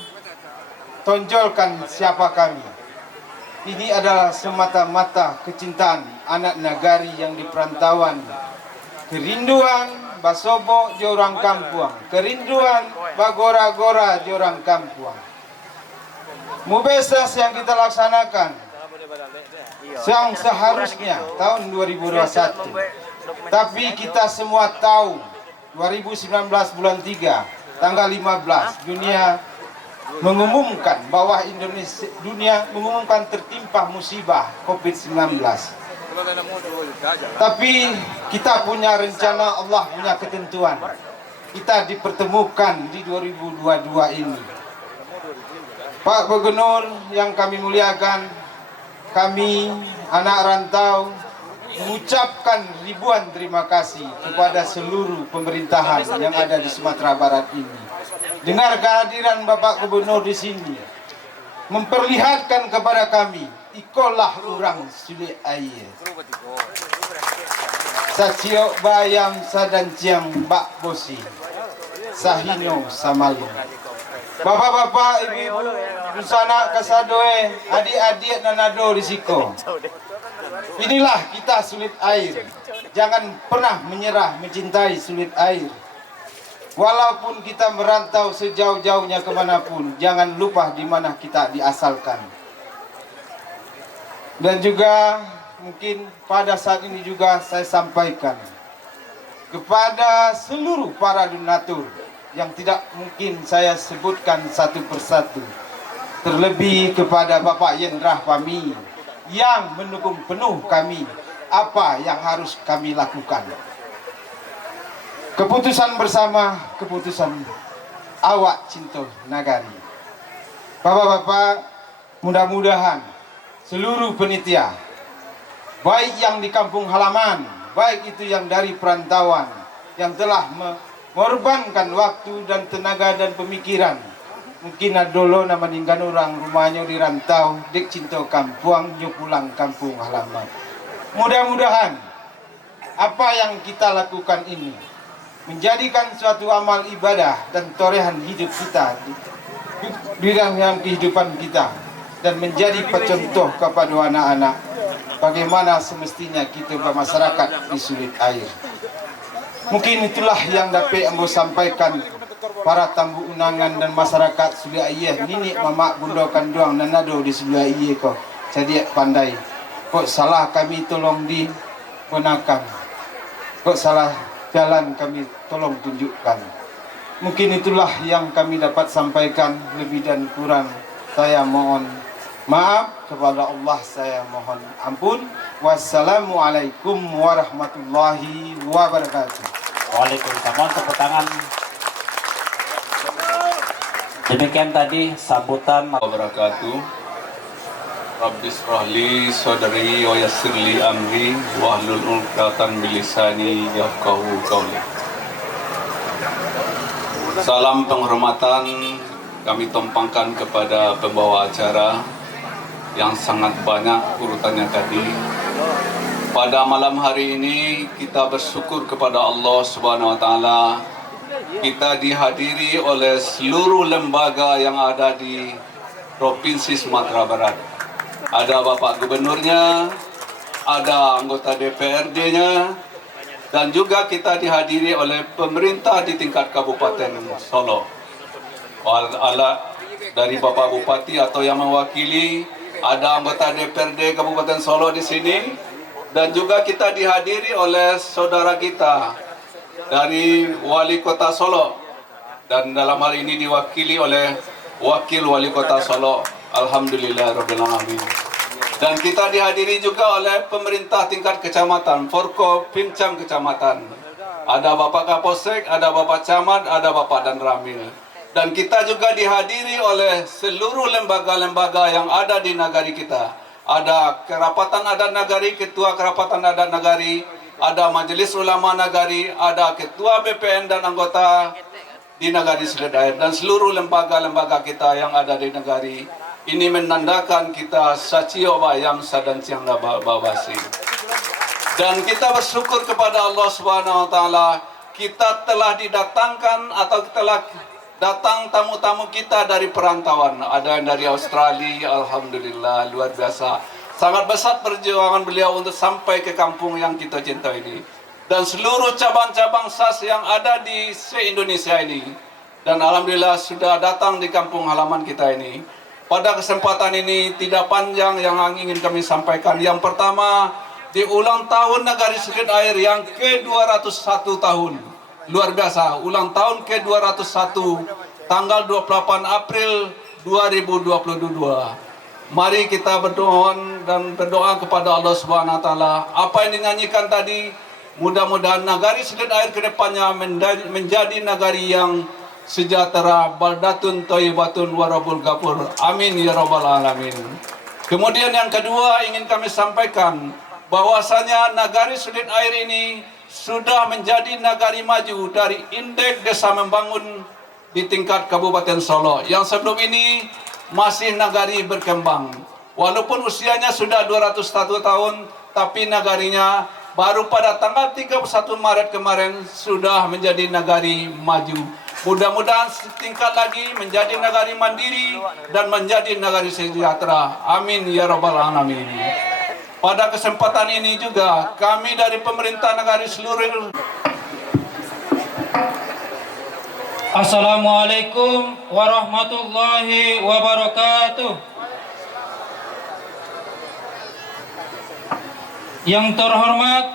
tonjolkan siapa kami. Ini adalah semata-mata kecintaan anak nagari yang di perantauan, kerinduan basobo jorang kampuang, kerinduan bagora-gora jorang kampuang. Mubesas yang kita laksanakan yang seharusnya tahun 2021, tapi kita semua tahu 2019 bulan 3 tanggal 15 dunia mengumumkan bahwa dunia mengumumkan tertimpa musibah COVID-19. Tapi kita punya rencana, Allah punya ketentuan. Kita dipertemukan di 2022 ini. Pak Gubernur yang kami muliakan, kami anak rantau mengucapkan ribuan terima kasih kepada seluruh pemerintahan yang ada di Sumatera Barat ini. Dengan kehadiran Bapak Gubernur di sini, memperlihatkan kepada kami, ikolah orang sulit air. Saciok bayam sadanciang bak bosi, sahino samalu. Bapak-bapak, ibu-ibu, busana kasadoe, adik-adik nanado risiko. Inilah kita sulit air. Jangan pernah menyerah mencintai sulit air. Walaupun kita merantau sejauh-jauhnya kemanapun, jangan lupa di mana kita diasalkan. Dan juga mungkin pada saat ini juga saya sampaikan kepada seluruh para donatur yang tidak mungkin saya sebutkan satu persatu. Terlebih kepada Bapak Yendrah Pami yang mendukung penuh kami apa yang harus kami lakukan. Keputusan bersama, keputusan awak cinta nagari. Bapak-bapak, mudah-mudahan seluruh penitia, baik yang di kampung halaman, baik itu yang dari perantauan, yang telah mengorbankan waktu dan tenaga dan pemikiran. Mungkin adolo nama ninggan orang rumahnya di rantau, dek cinta kampung, nyo pulang kampung halaman. Mudah-mudahan apa yang kita lakukan ini menjadikan suatu amal ibadah dan torehan hidup kita di dalam kehidupan kita, dan menjadi pencontoh kepada anak-anak bagaimana semestinya kita bermasyarakat di sulit air. Mungkin itulah yang dapat ambo sampaikan para tamu undangan dan masyarakat sulit air. Nini mamak bunda kanduang nanado di sulit air kok. Jadi pandai. Kok salah kami tolong dibenarkan. Kok salah jalan kami tolong tunjukkan. Mungkin itulah yang kami dapat sampaikan. Lebih dan kurang saya mohon maaf kepada Allah, saya mohon ampun. Wassalamualaikum warahmatullahi wabarakatuh. Waalaikumsalam, tepuk tangan. Demikian tadi sambutan wabarakatuh. Rabbis rahli sadri wa yassirli amri wahlul 'uqdatam min lisani yafqahu qawli. Salam penghormatan kami tumpangkan kepada pembawa acara yang sangat banyak urutannya tadi. Pada malam hari ini kita bersyukur kepada Allah Subhanahu wa taala, kita dihadiri oleh seluruh lembaga yang ada di Provinsi Sumatera Barat. Ada Bapak Gubernurnya, ada anggota DPRD-nya, dan juga kita dihadiri oleh pemerintah di tingkat Kabupaten Solo. Dari Bapak Bupati atau yang mewakili, ada anggota DPRD Kabupaten Solo di sini, dan juga kita dihadiri oleh saudara kita dari Wali Kota Solo, dan dalam hal ini diwakili oleh Wakil Wali Kota Solo. Alhamdulillah Rabbil Alamin. Dan kita dihadiri juga oleh pemerintah tingkat kecamatan, Forko Pincam Kecamatan. Ada Bapak Kapolsek, ada Bapak Camat, ada Bapak Dan Ramil. Dan kita juga dihadiri oleh seluruh lembaga-lembaga yang ada di negari kita. Ada Kerapatan Adat Nagari, Ketua Kerapatan Adat Nagari, ada Majelis Ulama Nagari, ada Ketua BPN dan anggota di Nagari Sulit Air, dan seluruh lembaga-lembaga kita yang ada di negari. Ini menandakan kita sacio bayam sadan siang babasi. Dan kita bersyukur kepada Allah Subhanahu wa taala, kita telah didatangkan atau telah datang tamu-tamu kita dari perantauan. Ada yang dari Australia, alhamdulillah, luar biasa. Sangat besar perjuangan beliau untuk sampai ke kampung yang kita cinta ini. Dan seluruh cabang-cabang SAS yang ada di se-Indonesia ini. Dan alhamdulillah sudah datang di kampung halaman kita ini. Pada kesempatan ini tidak panjang yang ingin kami sampaikan. Yang pertama, di ulang tahun Nagari Sulit Air yang ke-201 tahun. Luar biasa, ulang tahun ke-201, tanggal 28 April 2022. Mari kita berdoa dan berdoa kepada Allah Subhanahu wa taala. Apa yang dinyanyikan tadi, mudah-mudahan Nagari Sulit Air ke depannya menjadi nagari yang sejahtera, baldatun thayyibatun warabul ghafur. Amin ya rabbal alamin. Kemudian yang kedua ingin kami sampaikan bahwasanya Nagari Sulit Air ini sudah menjadi nagari maju dari indeks desa membangun di tingkat Kabupaten Solo. Yang sebelum ini masih nagari berkembang. Walaupun usianya sudah 201 tahun, tapi nagarinya baru pada tanggal 31 Maret kemarin sudah menjadi nagari maju. Mudah-mudahan setingkat lagi menjadi nagari mandiri dan menjadi nagari sejahtera. Amin ya rabbal alamin. Pada kesempatan ini juga kami dari pemerintah nagari seluruh. Assalamualaikum warahmatullahi wabarakatuh. Yang terhormat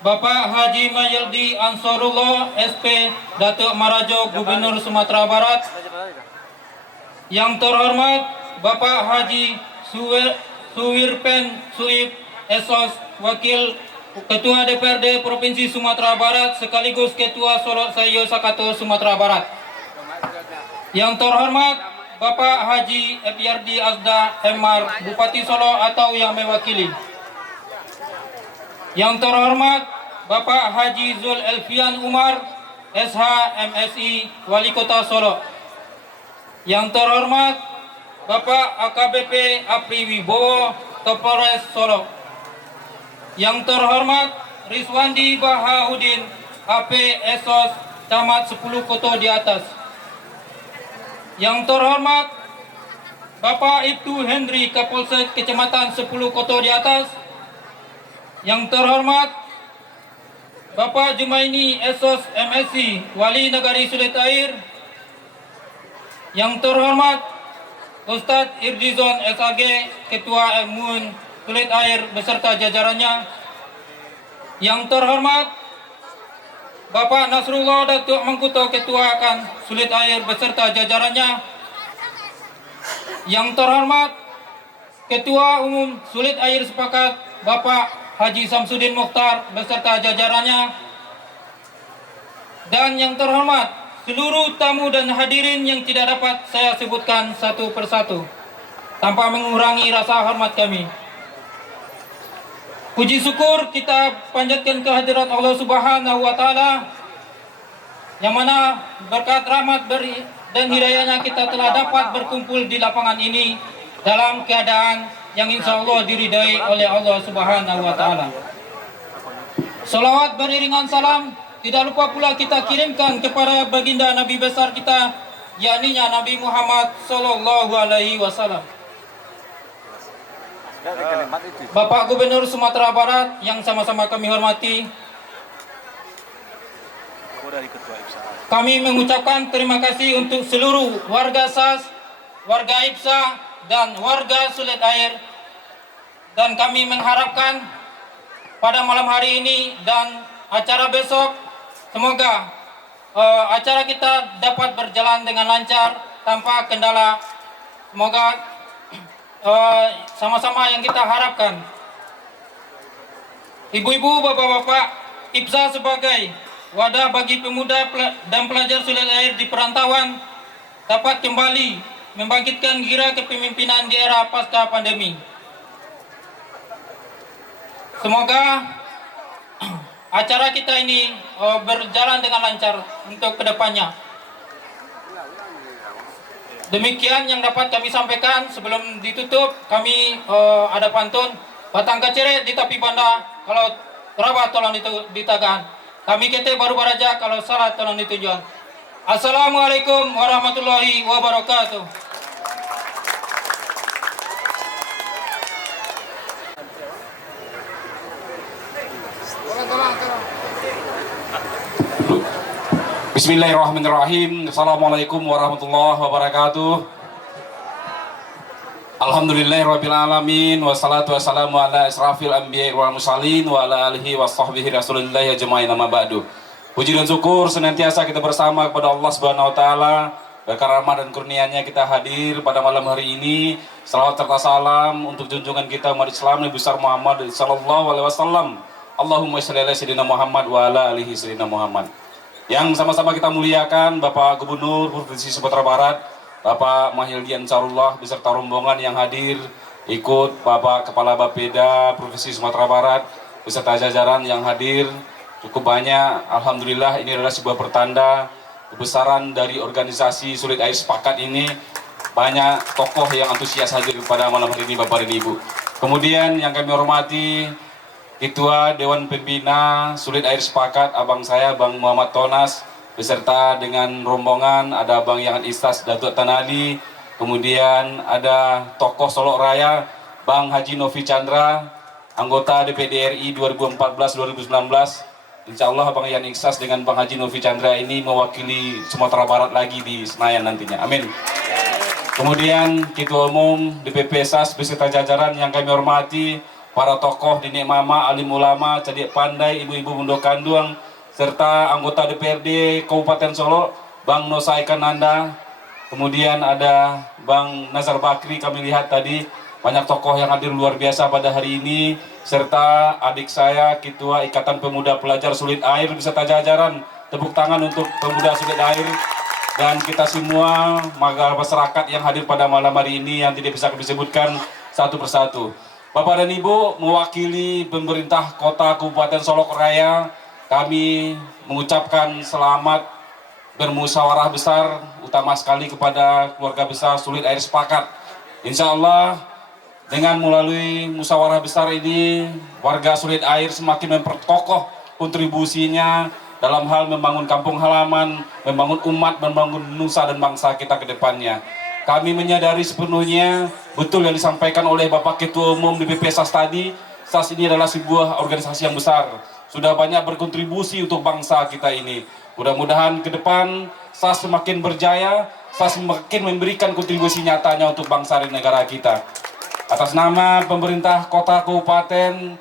Bapak Haji Mahyildi Ansarullah SP Datuk Marajo Gubernur Sumatera Barat. Yang terhormat Bapak Haji Suwirpen Suib Esos Wakil Ketua DPRD Provinsi Sumatera Barat sekaligus Ketua Solok Sayo Sakato Sumatera Barat. Yang terhormat Bapak Haji Epyardi Azda MR Bupati Solo atau yang mewakili. Yang terhormat Bapak Haji Zul Elfian Umar SH MSI Wali Kota Solo. Yang terhormat Bapak AKBP Apri Wibowo Kapolres Solo. Yang terhormat Rizwandi Bahaudin AP Esos Camat 10 Koto di atas. Yang terhormat Bapak Ibtu Hendri Kapolsek Kecamatan 10 Koto di atas. Yang terhormat Bapak Jumaini Esos MSI Wali Nagari Sulit Air. Yang terhormat Ustadz Irdizon SAG Ketua MUN Sulit Air beserta jajarannya. Yang terhormat Bapak Nasrullah Datuk Mengkuto Ketua Kan Sulit Air beserta jajarannya. Yang terhormat Ketua Umum Sulit Air Sepakat Bapak Haji Samsudin Mukhtar beserta jajarannya. Dan yang terhormat seluruh tamu dan hadirin yang tidak dapat saya sebutkan satu persatu tanpa mengurangi rasa hormat kami. Puji syukur kita panjatkan kehadirat Allah Subhanahu wa taala yang mana berkat rahmat dan hidayahnya kita telah dapat berkumpul di lapangan ini dalam keadaan yang insya Allah diridai oleh Allah Subhanahu wa taala. Salawat beriringan salam tidak lupa pula kita kirimkan kepada baginda Nabi besar kita, yakni Nabi Muhammad sallallahu alaihi wasallam. Bapak Gubernur Sumatera Barat yang sama-sama kami hormati, kami mengucapkan terima kasih untuk seluruh warga SAS, warga IPSA, dan warga Sulit Air. Dan kami mengharapkan pada malam hari ini dan acara besok, semoga acara kita dapat berjalan dengan lancar tanpa kendala. Semoga sama-sama yang kita harapkan. Ibu-ibu, bapak-bapak, IPSA sebagai wadah bagi pemuda dan pelajar sulit air di perantauan dapat kembali membangkitkan gairah kepemimpinan di era pasca pandemi. Semoga acara kita ini berjalan dengan lancar untuk kedepannya. Demikian yang dapat kami sampaikan. Sebelum ditutup, kami ada pantun. Batang kaceret di tepi banda, kalau terabah tolong ditagaan. Kami kete baru baraja, kalau salah tolong ditujuan. Assalamualaikum warahmatullahi wabarakatuh. Bismillahirrahmanirrahim. Assalamualaikum warahmatullahi wabarakatuh. Alhamdulillahirrabbilalamin. Wassalatu wassalamu ala israfil anbiya wal mursalin wa ala alihi wa sahbihi rasulillahi ajma'in amma ba'du. Puji dan syukur senantiasa kita bersama kepada Allah Subhanahu wa taala. Berkat rahmat dan kurnia-Nya kita hadir pada malam hari ini. Salawat serta salam untuk junjungan kita umat Islam Nabi besar Muhammad sallallahu alaihi wasallam. Allahumma shalli ala sayyidina Muhammad wa ala alihi sayyidina Muhammad. Yang sama-sama kita muliakan Bapak Gubernur Provinsi Sumatera Barat, Bapak Mahyildi Ansarullah beserta rombongan yang hadir, ikut Bapak Kepala Bapeda Provinsi Sumatera Barat beserta jajaran yang hadir cukup banyak. Alhamdulillah, ini adalah sebuah pertanda kebesaran dari organisasi Sulit Air Sepakat ini. Banyak tokoh yang antusias hadir pada malam hari ini Bapak dan Ibu. Kemudian yang kami hormati Ketua Dewan Pembina Sulit Air Sepakat, abang saya Bang Muhammad Tonas, beserta dengan rombongan ada Bang Yangan Istas Datuk Tanali, kemudian ada tokoh Solok Raya Bang Haji Novi Chandra, anggota DPD RI 2014-2019. Insya Allah Bang Yangan Istas dengan Bang Haji Novi Chandra ini mewakili Sumatera Barat lagi di Senayan nantinya. Amin. Kemudian Ketua Umum DPP SAS beserta jajaran yang kami hormati, para tokoh Nenek Mama, alim ulama, cadik pandai, ibu-ibu Mundo Kanduang, serta anggota DPRD Kabupaten Solo, Bang Nosa Ikananda, kemudian ada Bang Nazar Bakri, kami lihat tadi banyak tokoh yang hadir luar biasa pada hari ini, serta adik saya, Ketua Ikatan Pemuda Pelajar Sulit Air, beserta jajaran, tepuk tangan untuk pemuda Sulit Air, dan kita semua masyarakat yang hadir pada malam hari ini yang tidak bisa kami sebutkan satu persatu. Bapak dan Ibu, mewakili pemerintah Kota Kabupaten Solok Raya, kami mengucapkan selamat bermusyawarah besar, utama sekali kepada keluarga besar Sulit Air Sepakat. Insya Allah, dengan melalui musyawarah besar ini, warga Sulit Air semakin memperkokoh kontribusinya dalam hal membangun kampung halaman, membangun umat, membangun nusa dan bangsa kita ke depannya. Kami menyadari sepenuhnya betul yang disampaikan oleh Bapak Ketua Umum DPP SAS tadi. SAS ini adalah sebuah organisasi yang besar, sudah banyak berkontribusi untuk bangsa kita ini. Mudah-mudahan ke depan SAS semakin berjaya, SAS semakin memberikan kontribusi nyatanya untuk bangsa dan negara kita. Atas nama pemerintah kota kabupaten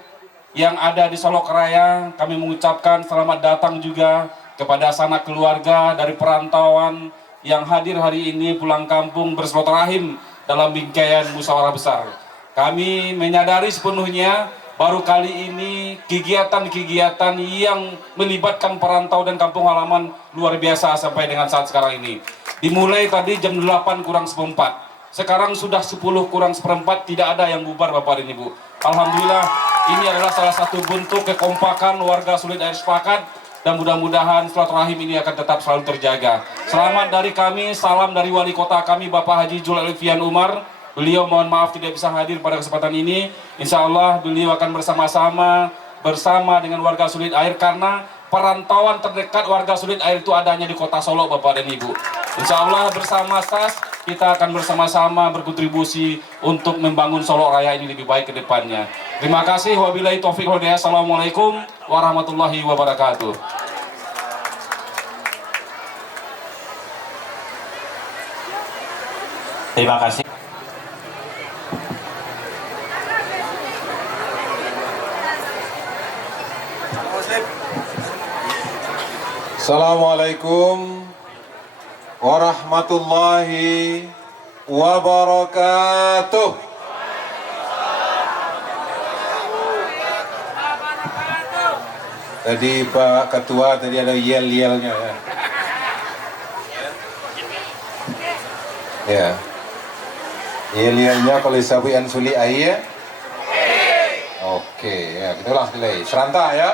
yang ada di Solok Raya, kami mengucapkan selamat datang juga kepada sanak keluarga dari perantauan yang hadir hari ini pulang kampung bersilaturahim dalam bingkaian musyawarah besar. Kami menyadari sepenuhnya baru kali ini kegiatan-kegiatan yang melibatkan perantau dan kampung halaman luar biasa sampai dengan saat sekarang ini. Dimulai tadi jam 8 kurang seperempat, sekarang sudah 10 kurang seperempat, tidak ada yang bubar Bapak dan Ibu. Alhamdulillah, ini adalah salah satu bentuk kekompakan warga Sulit Air Sepakat. Dan mudah-mudahan silaturahim ini akan tetap selalu terjaga. Selamat dari kami, salam dari wali kota kami Bapak Haji Jul Alfian Umar. Beliau mohon maaf tidak bisa hadir pada kesempatan ini. Insya Allah beliau akan bersama dengan warga Sulit Air, karena perantauan terdekat warga Sulit Air itu adanya di kota Solo Bapak dan Ibu. Insya Allah bersama SAS kita akan bersama-sama berkontribusi untuk membangun Solo Raya ini lebih baik ke depannya. Terima kasih. Wabillahi taufiq wal hidayah. Assalamualaikum warahmatullahi wabarakatuh. Terima kasih. Assalamualaikum warahmatullahi wabarakatuh. Tadi Pak Ketua tadi ada yel-yelnya ya. Ya. Yel-yelnya kalau isabuan suli air. Oke, ya kita ulang sekali. Serentak ya.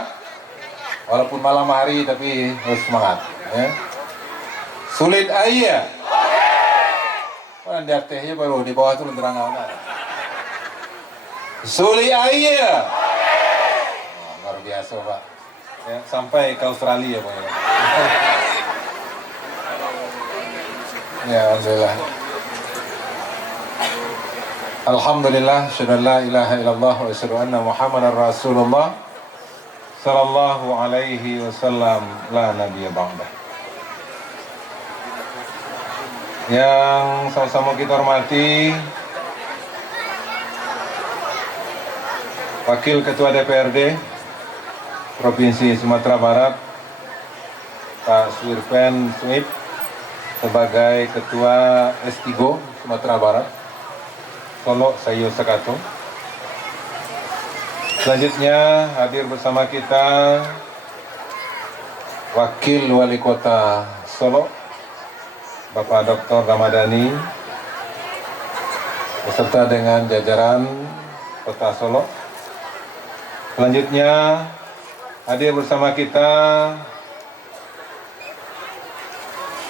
Walaupun malam hari tapi harus semangat ya. Sulit air. Kan di atasnya baru di bawah itu lenderang awal. Sulit air. Oh, luar biasa Pak. Ya, sampai ke Australia Pak. Ya, alhamdulillah. Alhamdulillah, syada la ilaha illallah wa asyhadu anna Muhammadar Rasulullah sallallahu alaihi wasallam la nabiyya ba'da. Yang sama-sama kita hormati Wakil Ketua DPRD Provinsi Sumatera Barat Pak Suwirpen Suip sebagai Ketua S3 Sumatera Barat Solo Sayo Sekato. Selanjutnya hadir bersama kita Wakil Wali Kota Solo Bapak Dr. Ramadhani beserta dengan jajaran Kota Solo. Selanjutnya hadir bersama kita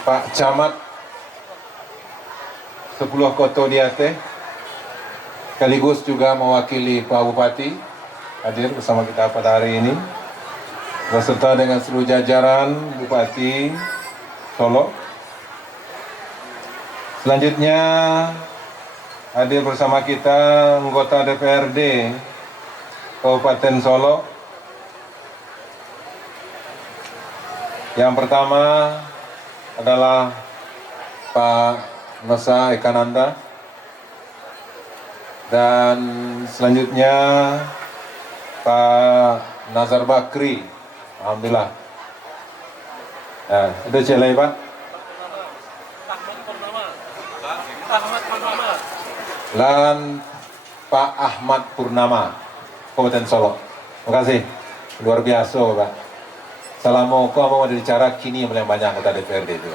Pak Camat 10 Koto di Aceh, sekaligus juga mewakili Pak Bupati hadir bersama kita pada hari ini beserta dengan seluruh jajaran Bupati Solo. Selanjutnya hadir bersama kita anggota DPRD Kabupaten Solo. Yang pertama adalah Pak Nosa Ekananda, dan selanjutnya Pak Nazar Bakri. Alhamdulillah. Nah, itu celai Pak. Dan Pak Ahmad Purnama, Kabupaten Solo. Terima kasih. Luar biasa Pak. Assalamualaikum warahmatullahi wabarakatuh. Kini yang paling banyak anggota DPRD itu.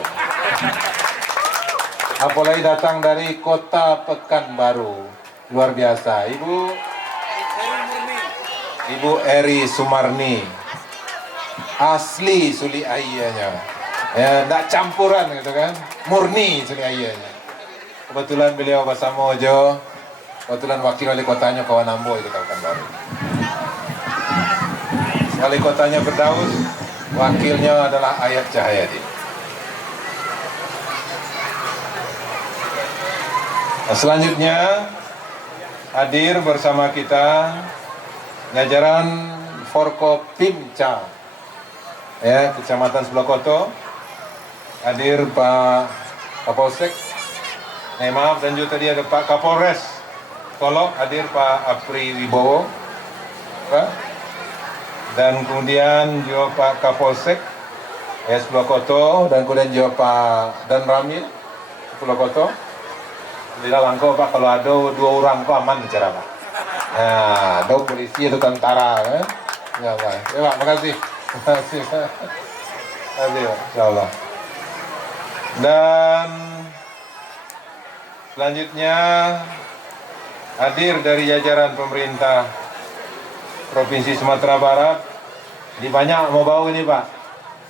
Apalagi datang dari Kota Pekanbaru. Luar biasa. Ibu Eri Sumarni. Asli suli ayahnya. Ya, enggak campuran gitu kan. Murni suli ayahnya. Kebetulan beliau bersama Ojo. Kebetulan wakil wali kotanya kawan Ambo itu Pekanbaru. Wali kotanya Firdaus. Wakilnya adalah Ayat Cahyadi. Nah, selanjutnya hadir bersama kita jajaran Forkopimca ya, Kecamatan Sebelah Koto. Hadir Pak Kapolsek. Maaf, dan juga tadi ada Pak Kapolres Solo, hadir Pak Apri Wibowo. Pak. Dan kemudian juga Pak Kapolsek Sebelah Koto, dan kemudian juga Pak Dan Ramil Sebelah Koto. Tidak langkau Pak, kalau ada 2 orang kok aman bicara Pak. Nah, ada polisi itu tentara kan? Ya Pak, ya Pak, makasih. Makasih Pak. Makasih Pak, insyaallah. Dan selanjutnya hadir dari jajaran pemerintah Provinsi Sumatera Barat. Ini banyak mau bawa ini Pak.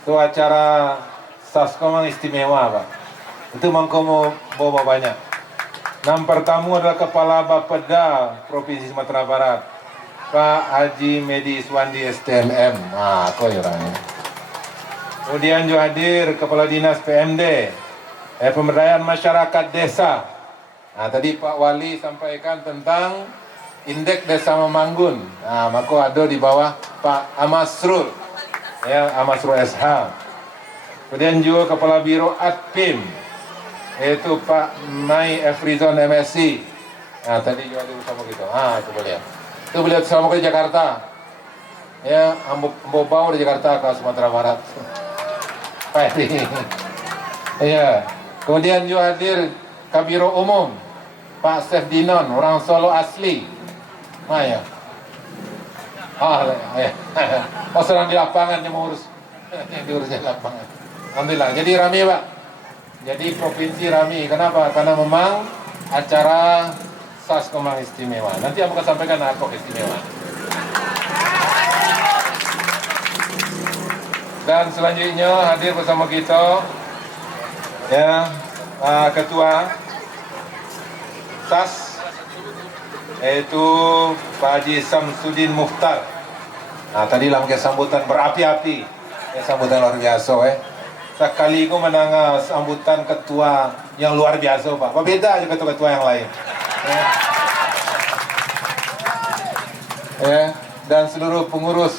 Itu acara Saskomang istimewa Pak. Itu mangko mau bawa banyak. Yang pertama adalah Kepala Bapeda Provinsi Sumatera Barat, Pak Haji Medi Iswandi STMM. Nah, kok ya orangnya. Kemudian juga hadir Kepala Dinas PMD, Pemberdayaan Masyarakat Desa. Nah, tadi Pak Wali sampaikan tentang Indeks Desa Memanggun. Nah, maka ada di bawah Pak Amasrul, ya, Amasrul SH. Kemudian juga Kepala Biro Adpim, yaitu Pak Mai Efrizon MSc. Nah, tadi juga ada bersama kita. Ah, coba lihat. Itu beliau selama ke Jakarta. Ya, Ambobau di Jakarta ke Sumatera Barat. Pak ini. Iya. Kemudian juga hadir Kabiro Umum, Pak Sef Dinon, orang Solo asli. Nah, ya. Oh sedang di lapangan yang mau urus, yang diurus di lapangan. Alhamdulillah. Jadi rame Pak. Jadi provinsi rame. Kenapa? Karena memang acara SAS Kemang istimewa. Nanti aku akan sampaikan apa istimewa. Dan selanjutnya hadir bersama kita ya Ketua SAS yaitu Pak Haji Samsudin Mukhtar. Nah tadi lah mungkin sambutan berapi-api, ya, sambutan luar biasa Sekali aku menang sambutan ketua yang luar biasa Pak. Beda aja ketua-ketua yang lain. Ya, dan seluruh pengurus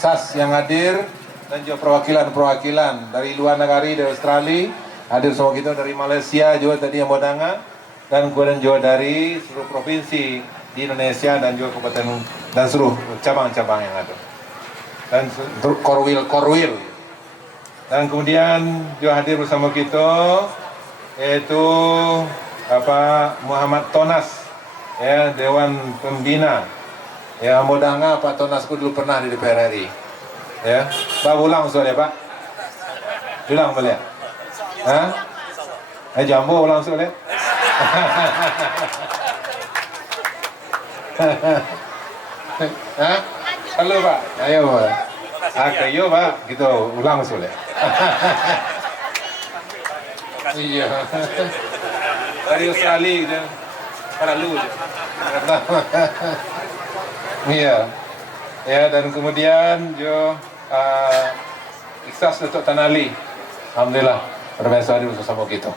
SAS yang hadir dan juga perwakilan-perwakilan dari luar negara, dari Australia, hadir semua kita dari Malaysia juga tadi yang Bodanga, dan kemudian juga dari seluruh provinsi di Indonesia dan juga kabupaten dan seluruh cabang-cabang yang ada. Dan korwil. Dan kemudian juga hadir bersama kita yaitu Bapak Muhammad Tonas, ya, Dewan Pembina. Ya, Bodanga Pak Tonasku dulu pernah di DPR RI. Ya, Pak ulang soalnya Pak. Ulang boleh? Hah? Jambu ulang soalnya. Hah? Halo Pak. Ayo Pak. Ayo Pak, gitu ulang soalnya. Iya. Dari Australia gitu. Para lu. Iya. Ya, dan kemudian jo Ikhlas Datuk Tan Ali. Alhamdulillah berbiasa hadir bersama kita.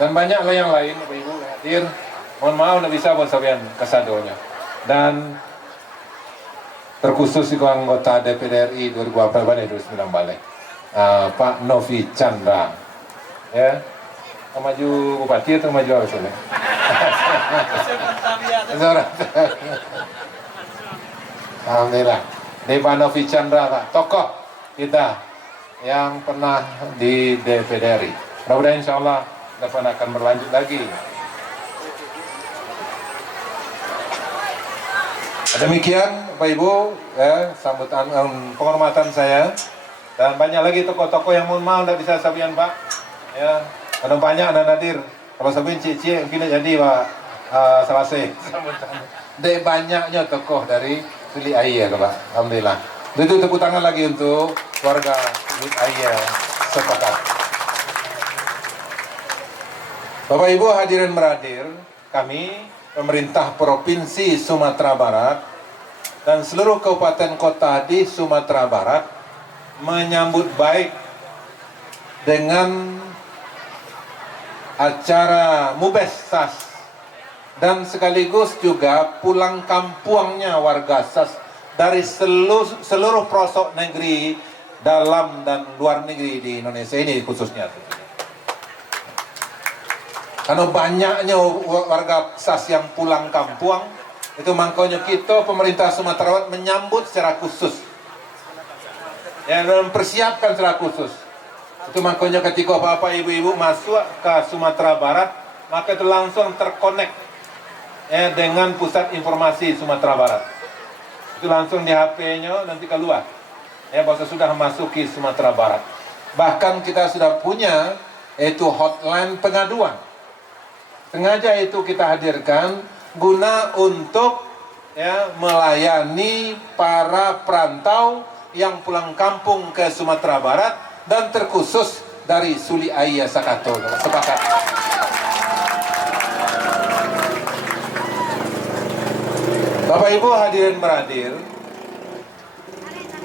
Dan banyaklah yang lain Bapak Ibu hadir. Mohon maaf tidak bisa buat sampean kesadonya. Dan terkhusus juga anggota DPD RI 2008-2009 balik. Pak Novi Chandra. Ya. Maju bupati atau maju apa soalnya? Alhamdulillah. Pak Novi Chandra Pak, tokoh kita yang pernah di DPD RI. Mudah-mudahan insya Allah depan akan berlanjut lagi. Demikian Bapak Ibu, ya, sambutan penghormatan saya, dan banyak lagi tokoh-tokoh yang mohon maaf tidak bisa sabian Pak. Ya, ada banyak dan hadir. Kalau sabian cie-cie mungkin jadi Pak selesai sambutan. Dari banyaknya tokoh dari Suli Ayah Pak. Alhamdulillah. Itu tepuk tangan lagi untuk warga Suli Ayah sepakat. Bapak Ibu hadirin beradir, kami pemerintah Provinsi Sumatera Barat dan seluruh kabupaten kota di Sumatera Barat menyambut baik dengan acara Mubes SAS dan sekaligus juga pulang kampungnya warga SAS dari seluruh pelosok negeri dalam dan luar negeri di Indonesia ini khususnya. Karena banyaknya warga SAS yang pulang kampung, itu makanya kita pemerintah Sumatera Barat menyambut secara khusus. Ya, dan mempersiapkan secara khusus. Itu makanya ketika bapak ibu-ibu masuk ke Sumatera Barat, maka itu langsung terkonek ya, dengan pusat informasi Sumatera Barat. Itu langsung di HP-nya nanti keluar. Ya, bahwa sudah masuki Sumatera Barat. Bahkan kita sudah punya yaitu hotline pengaduan. Sengaja itu kita hadirkan guna untuk ya, melayani para perantau yang pulang kampung ke Sumatera Barat dan terkhusus dari Suli Ayah Sakato. Sepakat. Bapak Ibu hadirin beradir,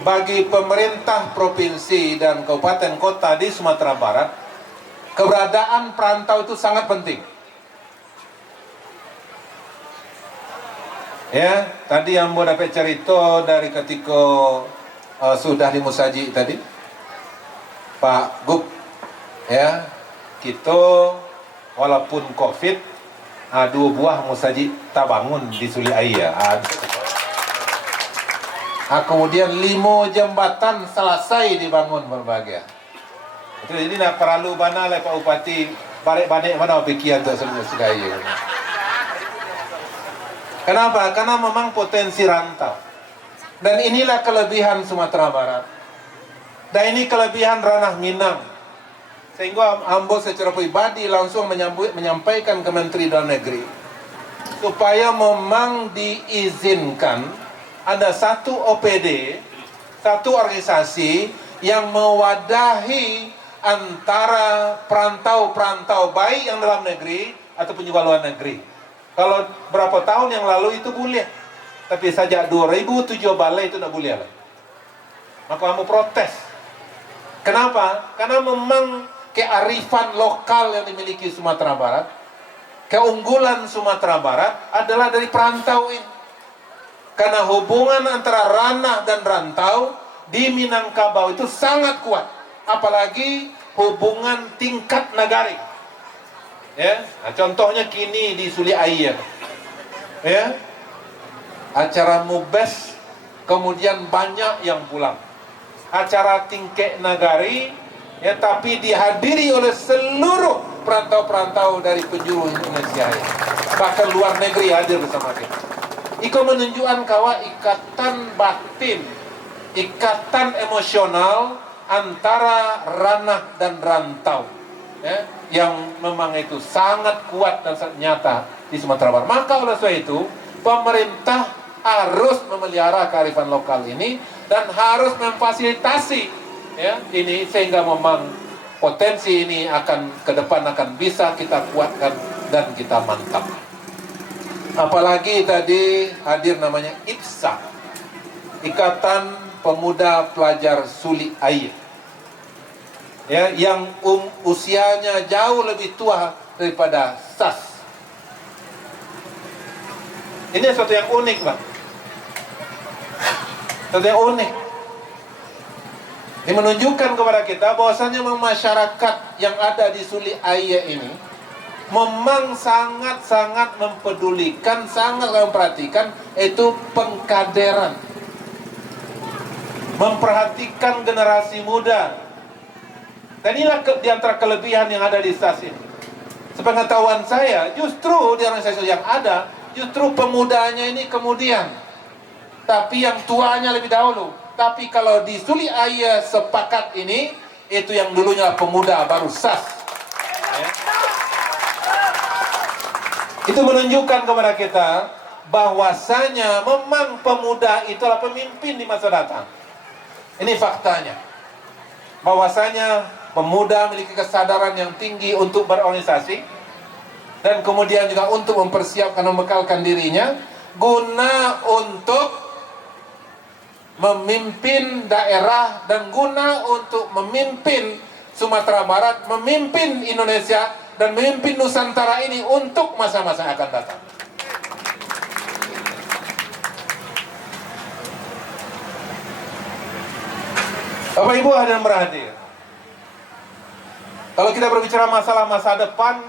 bagi pemerintah provinsi dan kabupaten kota di Sumatera Barat, keberadaan perantau itu sangat penting. Ya, tadi yang mau dapat cerita dari ketika sudah di Musaji tadi, Pak Gub, ya, kita walaupun COVID, 2 buah Musaji tak bangun di Suli Ayah. Kemudian 5 jembatan selesai dibangun berbagai. Jadi nak perlu mana lah Pak Bupati balik-balik mana pikiran untuk Suli Ayah. Kenapa? Karena memang potensi rantau. Dan inilah kelebihan Sumatera Barat. Dan ini kelebihan ranah Minang. Sehingga Ambo secara pribadi langsung menyampaikan ke Menteri Dalam Negeri supaya memang diizinkan ada satu OPD, satu organisasi yang mewadahi antara perantau-perantau baik yang dalam negeri ataupun juga luar negeri. Kalau berapa tahun yang lalu itu boleh, tapi sejak 2007 balai itu tidak boleh lagi. Maka kamu protes. Kenapa? Karena memang kearifan lokal yang dimiliki Sumatera Barat, keunggulan Sumatera Barat adalah dari perantau ini. Karena hubungan antara ranah dan rantau di Minangkabau itu sangat kuat. Apalagi hubungan tingkat nagari. Ya, nah, contohnya kini di Suli Air. Ya. Acara Mubes kemudian banyak yang pulang. Acara tingkat nagari ya, tapi dihadiri oleh seluruh perantau-perantau dari penjuru Indonesia ya. Bahkan luar negeri hadir bersama kita. Iko menunjukkan bahwa ikatan batin, ikatan emosional antara ranah dan rantau ya, yang memang itu sangat kuat dan sangat nyata di Sumatera Barat. Maka oleh sebab itu pemerintah harus memelihara kearifan lokal ini dan harus memfasilitasi ya ini, sehingga memang potensi ini akan ke depan akan bisa kita kuatkan dan kita mantap. Apalagi tadi hadir namanya IPSA, Ikatan Pemuda Pelajar Suli Air. Ya, yang usianya jauh lebih tua daripada SAS. Ini sesuatu yang unik, Bang. Sesuatu yang unik. Ini menunjukkan kepada kita bahwasanya masyarakat yang ada di Suli Air ini memang sangat-sangat mempedulikan, sangat memperhatikan itu pengkaderan, memperhatikan generasi muda. Dan inilah di antara kelebihan yang ada di SAS ini. Sepengetahuan saya, justru di organisasi yang ada, justru pemudanya ini kemudian, tapi yang tuanya lebih dahulu. Tapi kalau di Suli Air sepakat ini, itu yang dulunya pemuda baru SAS ya. Itu menunjukkan kepada kita bahwasanya memang pemuda itulah pemimpin di masa datang. Ini faktanya. Bahwasanya pemuda memiliki kesadaran yang tinggi untuk berorganisasi dan kemudian juga untuk mempersiapkan, membekalkan dirinya guna untuk memimpin daerah dan guna untuk memimpin Sumatera Barat, memimpin Indonesia dan memimpin Nusantara ini untuk masa-masa yang akan datang. Bapak Ibu hadirin berhadir. Kalau kita berbicara masalah masa depan,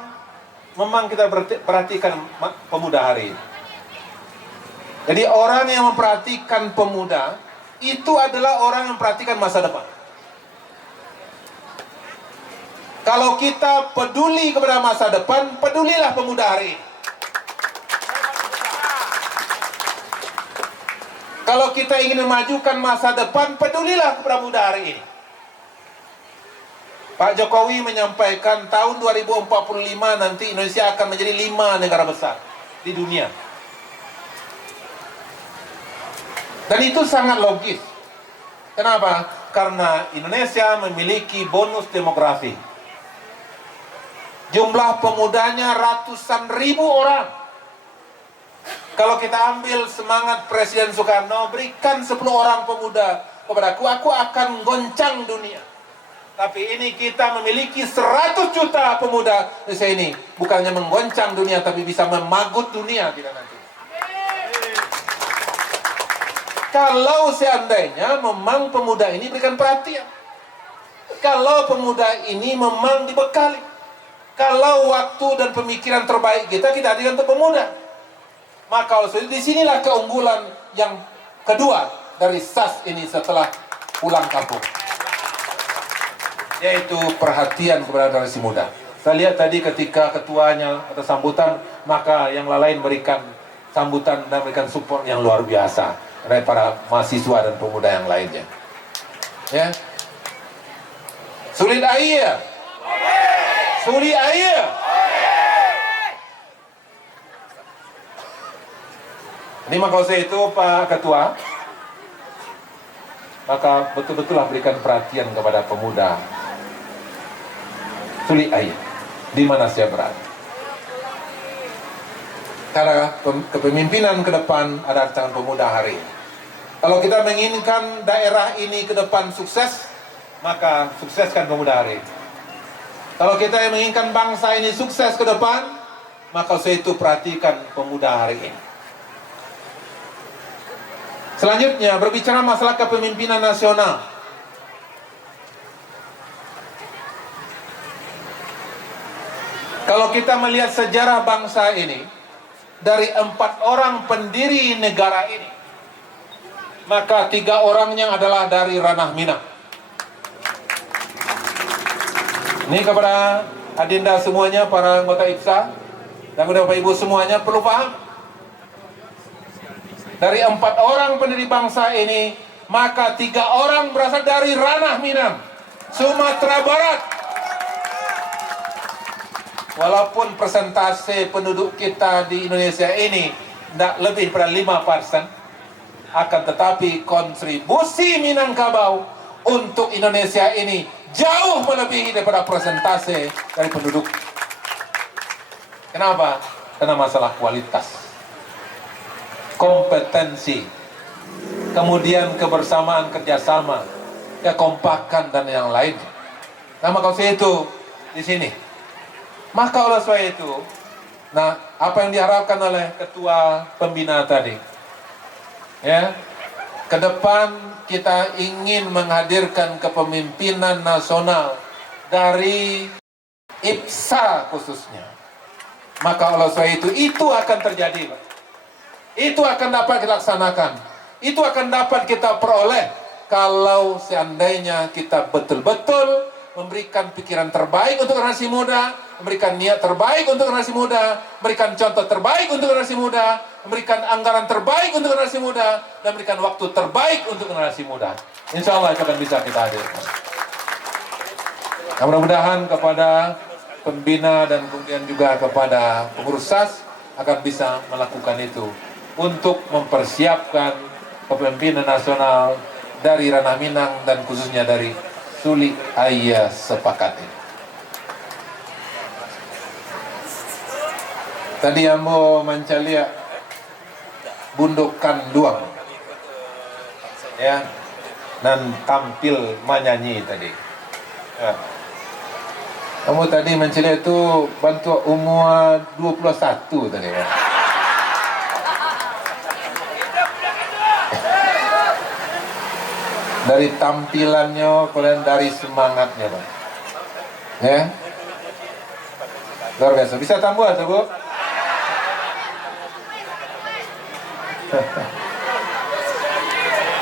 memang kita perhatikan pemuda hari ini. Jadi orang yang memperhatikan pemuda itu adalah orang yang memperhatikan masa depan. Kalau kita peduli kepada masa depan, pedulilah pemuda hari ini. Kalau kita ingin memajukan masa depan, pedulilah kepada muda hari ini. Pak Jokowi menyampaikan tahun 2045 nanti Indonesia akan menjadi 5 negara besar di dunia. Dan itu sangat logis. Kenapa? Karena Indonesia memiliki bonus demografi. Jumlah pemudanya ratusan ribu orang. Kalau kita ambil semangat Presiden Soekarno, berikan 10 orang pemuda kepadaku, aku akan goncang dunia. Tapi ini kita memiliki 100 juta pemuda di sini. Bukannya menggoncang dunia, tapi bisa memagut dunia kita nanti. Kalau seandainya memang pemuda ini berikan perhatian. Kalau pemuda ini memang dibekali. Kalau waktu dan pemikiran terbaik kita hadirkan untuk pemuda. Maka di sinilah keunggulan yang kedua dari SAS ini setelah pulang kampung, yaitu perhatian kepada generasi muda. Saya lihat tadi ketika ketuanya atau sambutan, maka yang lain berikan sambutan dan memberikan support yang luar biasa dari para mahasiswa dan pemuda yang lainnya. Ya. Sulit air. Sulit air. Ini maka saya itu Pak Ketua, maka betul-betullah berikan perhatian kepada pemuda Sulit air di mana saya berada. Karena kepemimpinan ke depan ada di tangan pemuda hari ini. Kalau kita menginginkan daerah ini ke depan sukses, maka sukseskan pemuda hari ini. Kalau kita menginginkan bangsa ini sukses ke depan, maka saya itu perhatikan pemuda hari ini. Selanjutnya berbicara masalah kepemimpinan nasional. Kalau kita melihat sejarah bangsa ini, dari 4 orang pendiri negara ini, maka 3 orangnya adalah dari ranah Minang. Ini kepada adinda semuanya, para anggota IPSA, dan kepada Bapak Ibu semuanya perlu paham. Dari 4 orang pendiri bangsa ini, maka 3 orang berasal dari ranah Minang, Sumatera Barat. Walaupun persentase penduduk kita di Indonesia ini tidak lebih pada 5%, akan tetapi kontribusi Minangkabau untuk Indonesia ini jauh melebihi daripada persentase dari penduduk. Kenapa? Karena masalah kualitas, kompetensi, kemudian kebersamaan, kerjasama, kekompakan dan yang lain. Nah, maka saya itu di sini. Maka oleh sebab itu, nah apa yang diharapkan oleh ketua pembina tadi, ya, ke depan kita ingin menghadirkan kepemimpinan nasional dari IPSA khususnya. Maka oleh sebab itu akan terjadi, Pak. Itu akan dapat dilaksanakan. Itu akan dapat kita peroleh kalau seandainya kita betul-betul memberikan pikiran terbaik untuk generasi muda, memberikan niat terbaik untuk generasi muda, memberikan contoh terbaik untuk generasi muda, memberikan anggaran terbaik untuk generasi muda, dan memberikan waktu terbaik untuk generasi muda. Insya Allah itu akan bisa kita hadirkan. Nah, mudah-mudahan kepada pembina dan kemudian juga kepada pengurus SAS akan bisa melakukan itu untuk mempersiapkan kepemimpinan nasional dari ranah Minang dan khususnya dari Sulit Air Sepakat ini. Tadi yang mau mencari bundukan duang, ya, dan tampil menyanyi tadi. Ya. Kamu tadi mencari itu bantu umur 21 tadi, Pak. Dari tampilannya, kemudian dari semangatnya, Pak. Ya, luar biasa. Bisa tambah atau Bu?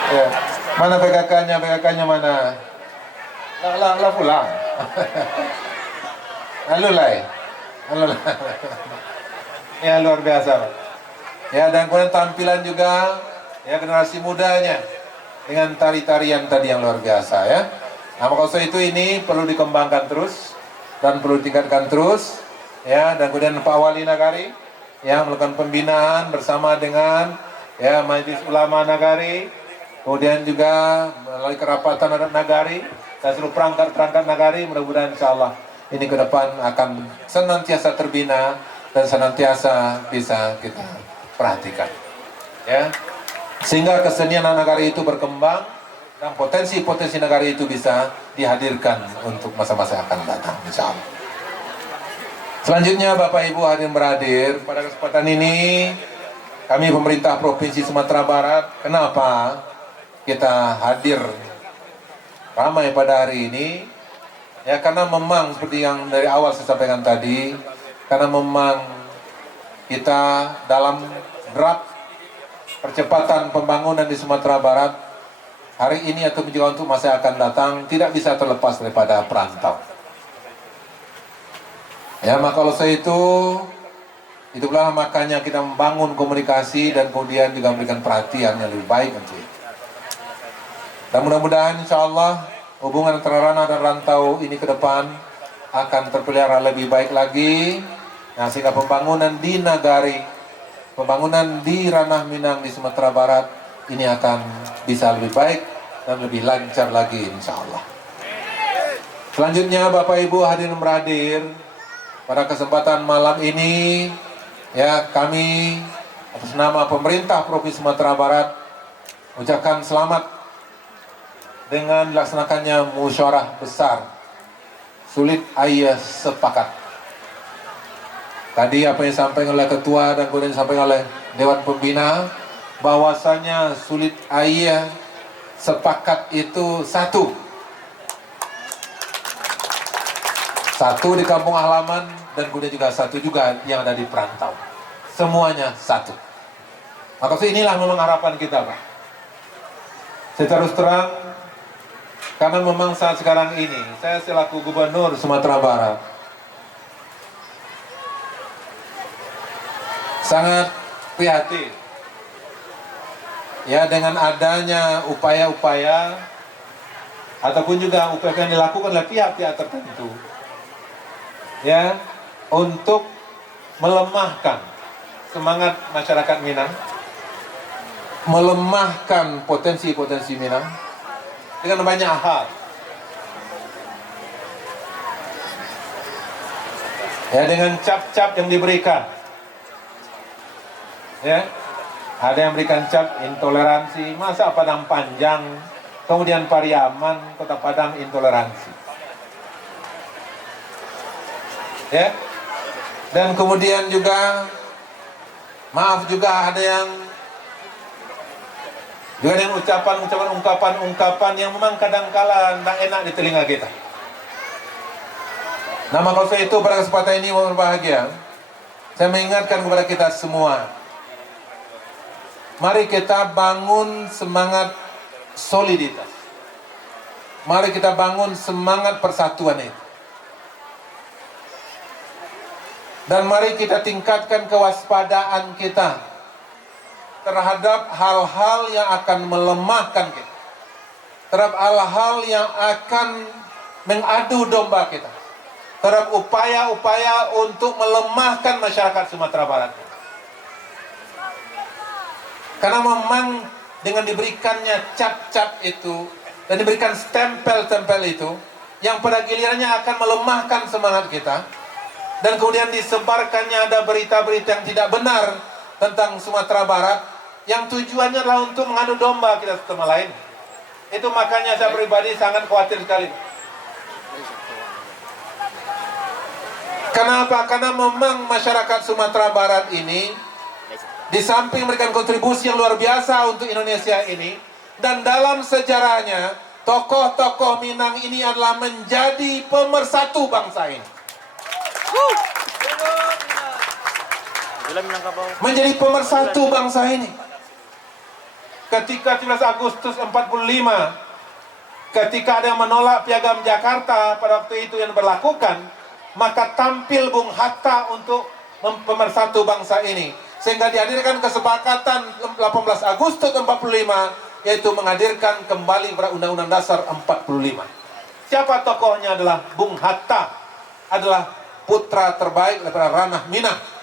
Ya. Mana PKK-nya? PKK-nya mana? Lah pulang. Lalu lah. Ya, luar biasa, Pak. Ya, dan kemudian tampilan juga, ya, generasi mudanya dengan tari-tarian tadi yang luar biasa, ya. Nah, maka itu ini perlu dikembangkan terus dan perlu ditingkatkan terus, ya. Dan kemudian Pak Wali Nagari yang melakukan pembinaan bersama dengan, ya, Majelis Ulama Nagari, kemudian juga melalui kerapatan adat Nagari dan seluruh perangkat-perangkat Nagari. Mudah-mudahan insya Allah ini ke depan akan senantiasa terbina dan senantiasa bisa kita perhatikan, ya, sehingga kesenian Nagari itu berkembang dan potensi-potensi Nagari itu bisa dihadirkan untuk masa-masa akan datang, insya Allah. Selanjutnya, Bapak Ibu hadirin beradir, pada kesempatan ini kami pemerintah Provinsi Sumatera Barat, kenapa kita hadir ramai pada hari ini? Ya, karena memang seperti yang dari awal saya sampaikan tadi, karena memang kita dalam draft percepatan pembangunan di Sumatera Barat hari ini atau juga untuk masa akan datang tidak bisa terlepas daripada perantau. Ya, maka kalau saya itu Itulah makanya kita membangun komunikasi dan kemudian juga memberikan perhatian yang lebih baik untuk itu. Dan mudah-mudahan insya Allah hubungan antara ranah dan rantau ini ke depan akan terpelihara lebih baik lagi. Nah, sehingga pembangunan di Nagari, pembangunan di ranah Minang di Sumatera Barat ini akan bisa lebih baik dan lebih lancar lagi insya Allah. Selanjutnya Bapak Ibu hadirin beradir, pada kesempatan malam ini ya kami atas nama pemerintah Provinsi Sumatera Barat ucapkan selamat dengan dilaksanakannya musyawarah besar sulit ayah sepakat. Tadi apa yang disampaikan oleh ketua dan kemudian disampaikan oleh Dewan Pembina, bahwasanya sulit ayah sepakat itu satu di kampung halaman dan kemudian juga satu juga yang ada di perantau. Semuanya satu. Maka inilah memang harapan kita, Pak. Secara terus terang, karena memang saat sekarang ini saya selaku Gubernur Sumatera Barat sangat prihatin ya dengan adanya upaya-upaya ataupun juga upaya yang dilakukan oleh pihak-pihak tertentu ya untuk melemahkan semangat masyarakat Minang, melemahkan potensi-potensi Minang dengan banyak hal. Ya, dengan cap-cap yang diberikan. Ya. Ada yang berikan cap intoleransi, masa Padang Panjang, kemudian Pariaman, Kota Padang intoleransi. Ya. Dan kemudian juga maaf juga ada yang juga dengan ungkapan yang memang kadangkala tidak enak di telinga kita. Nah, maka saya itu pada kesempatan ini mau berbahagia, saya mengingatkan kepada kita semua, mari kita bangun semangat soliditas. Mari kita bangun semangat persatuan itu. Dan mari kita tingkatkan kewaspadaan kita terhadap hal-hal yang akan melemahkan kita, terhadap hal-hal yang akan mengadu domba kita, terhadap upaya-upaya untuk melemahkan masyarakat Sumatera Barat. Karena memang dengan diberikannya cap-cap itu dan diberikan stempel-stempel itu yang pada gilirannya akan melemahkan semangat kita, dan kemudian disebarkannya ada berita-berita yang tidak benar tentang Sumatera Barat yang tujuannya adalah untuk mengadu domba kita satu sama lain. Itu makanya saya pribadi sangat khawatir sekali. Kenapa? Karena memang masyarakat Sumatera Barat ini di samping memberikan kontribusi yang luar biasa untuk Indonesia ini, dan dalam sejarahnya tokoh-tokoh Minang ini adalah menjadi pemersatu bangsa ini. Menjadi pemersatu bangsa ini. Ketika 17 Agustus 45, ketika ada yang menolak Piagam Jakarta pada waktu itu yang berlakukan, maka tampil Bung Hatta untuk pemersatu bangsa ini, sehingga dihadirkan kesepakatan 18 Agustus 45, yaitu menghadirkan kembali pada Undang-Undang Dasar 45. Siapa tokohnya? Adalah Bung Hatta, adalah putra terbaik daripada ranah Minang.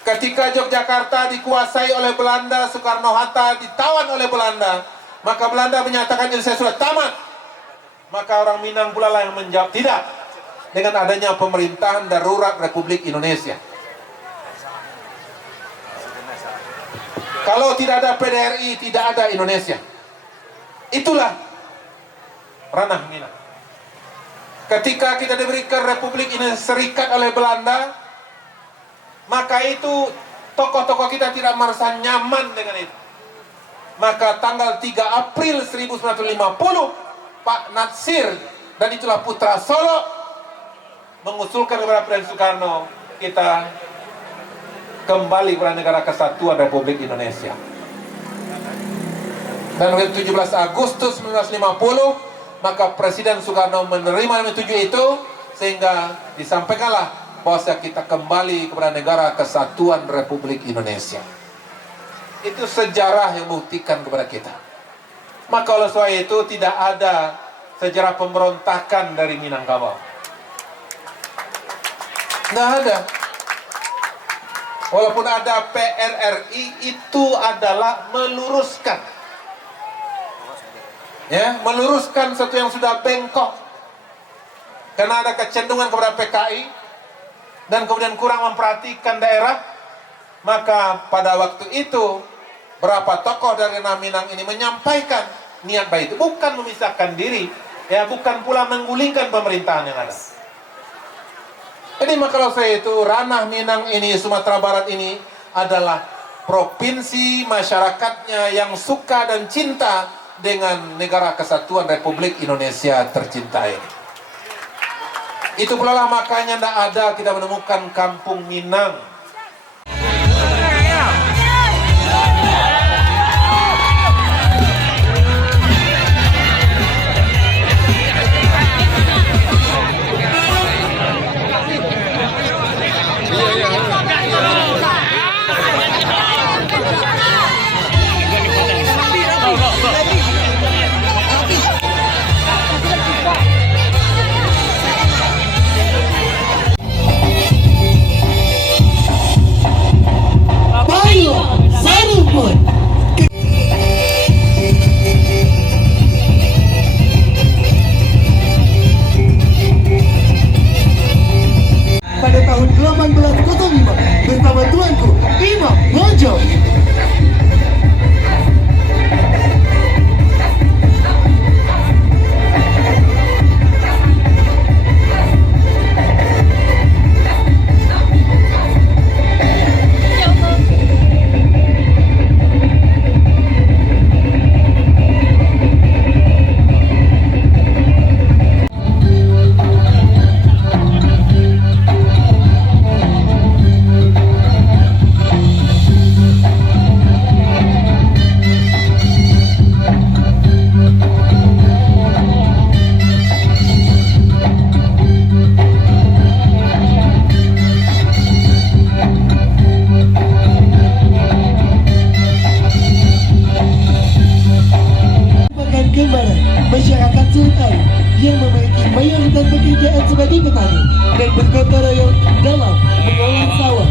Ketika Yogyakarta dikuasai oleh Belanda, Soekarno-Hatta ditawan oleh Belanda, maka Belanda menyatakan Indonesia sudah tamat. Maka orang Minang pula lah yang menjawab tidak, dengan adanya pemerintahan darurat Republik Indonesia. Kalau tidak ada PDRI, tidak ada Indonesia. Itulah ranah Minang. Ketika kita diberikan Republik Indonesia Serikat oleh Belanda, maka itu tokoh-tokoh kita tidak merasa nyaman dengan itu. Maka tanggal 3 April 1950, Pak Natsir, dan itulah putra Solo, mengusulkan kepada Presiden Soekarno, kita kembali kepada negara kesatuan Republik Indonesia. Dan 17 Agustus 1950, maka Presiden Soekarno menerima menyetujui itu, sehingga disampaikanlah bahwa kita kembali kepada negara kesatuan Republik Indonesia. Itu sejarah yang membuktikan kepada kita. Maka oleh sebab itu tidak ada sejarah pemberontakan dari Minangkabau. Tidak ada. Walaupun ada PRRI, itu adalah meluruskan. Ya, meluruskan sesuatu yang sudah bengkok. Karena ada kecenderungan kepada PKI dan kemudian kurang memperhatikan daerah, maka pada waktu itu berapa tokoh dari Minang ini menyampaikan niat baik itu, bukan memisahkan diri, ya, bukan pula menggulingkan pemerintahan yang ada. Jadi maka kalau saya itu ranah Minang ini, Sumatera Barat ini adalah provinsi masyarakatnya yang suka dan cinta dengan negara kesatuan Republik Indonesia tercinta ini. Itu pula lah makanya tidak ada kita menemukan kampung Minang. Pada tahun 1805 bersama tuanku Imam Bonjol. Masyarakat Sultan yang memiliki mayoritas pekerjaan sebagai petani dan bergotong royong dalam mengolah sawah.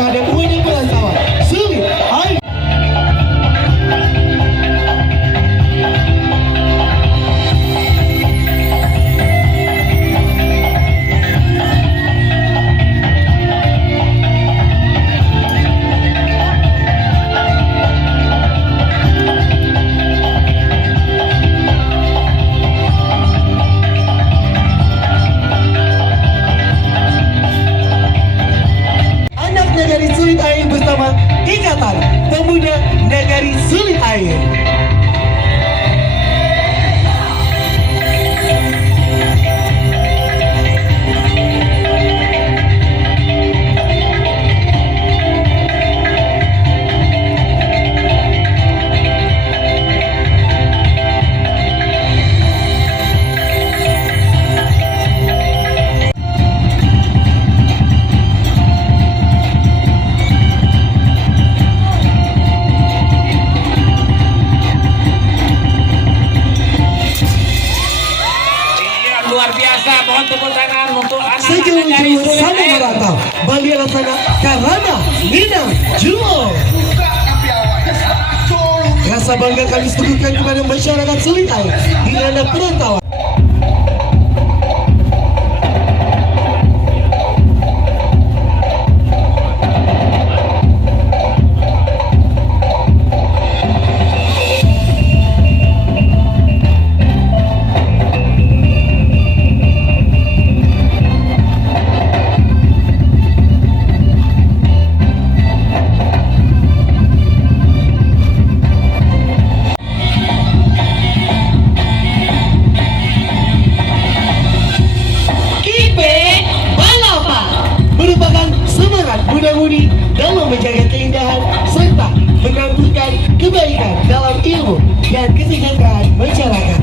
terhadap UID Perantauan Sulit Air. Negari Sulit Air bersama Ikatan Pemuda Negari Sulit Air. Luar biasa, mohon tepuk tangan untuk anak-anak Sejauh dari jauh sana merata, Bali Laksana Karana Nina Julo. Rasa bangga kami suguhkan kepada masyarakat Sulit Air di ranah perantauan. Mudah-mudi dalam menjaga keindahan serta menanggungkan kebaikan dalam ilmu dan kesejahteraan masyarakat.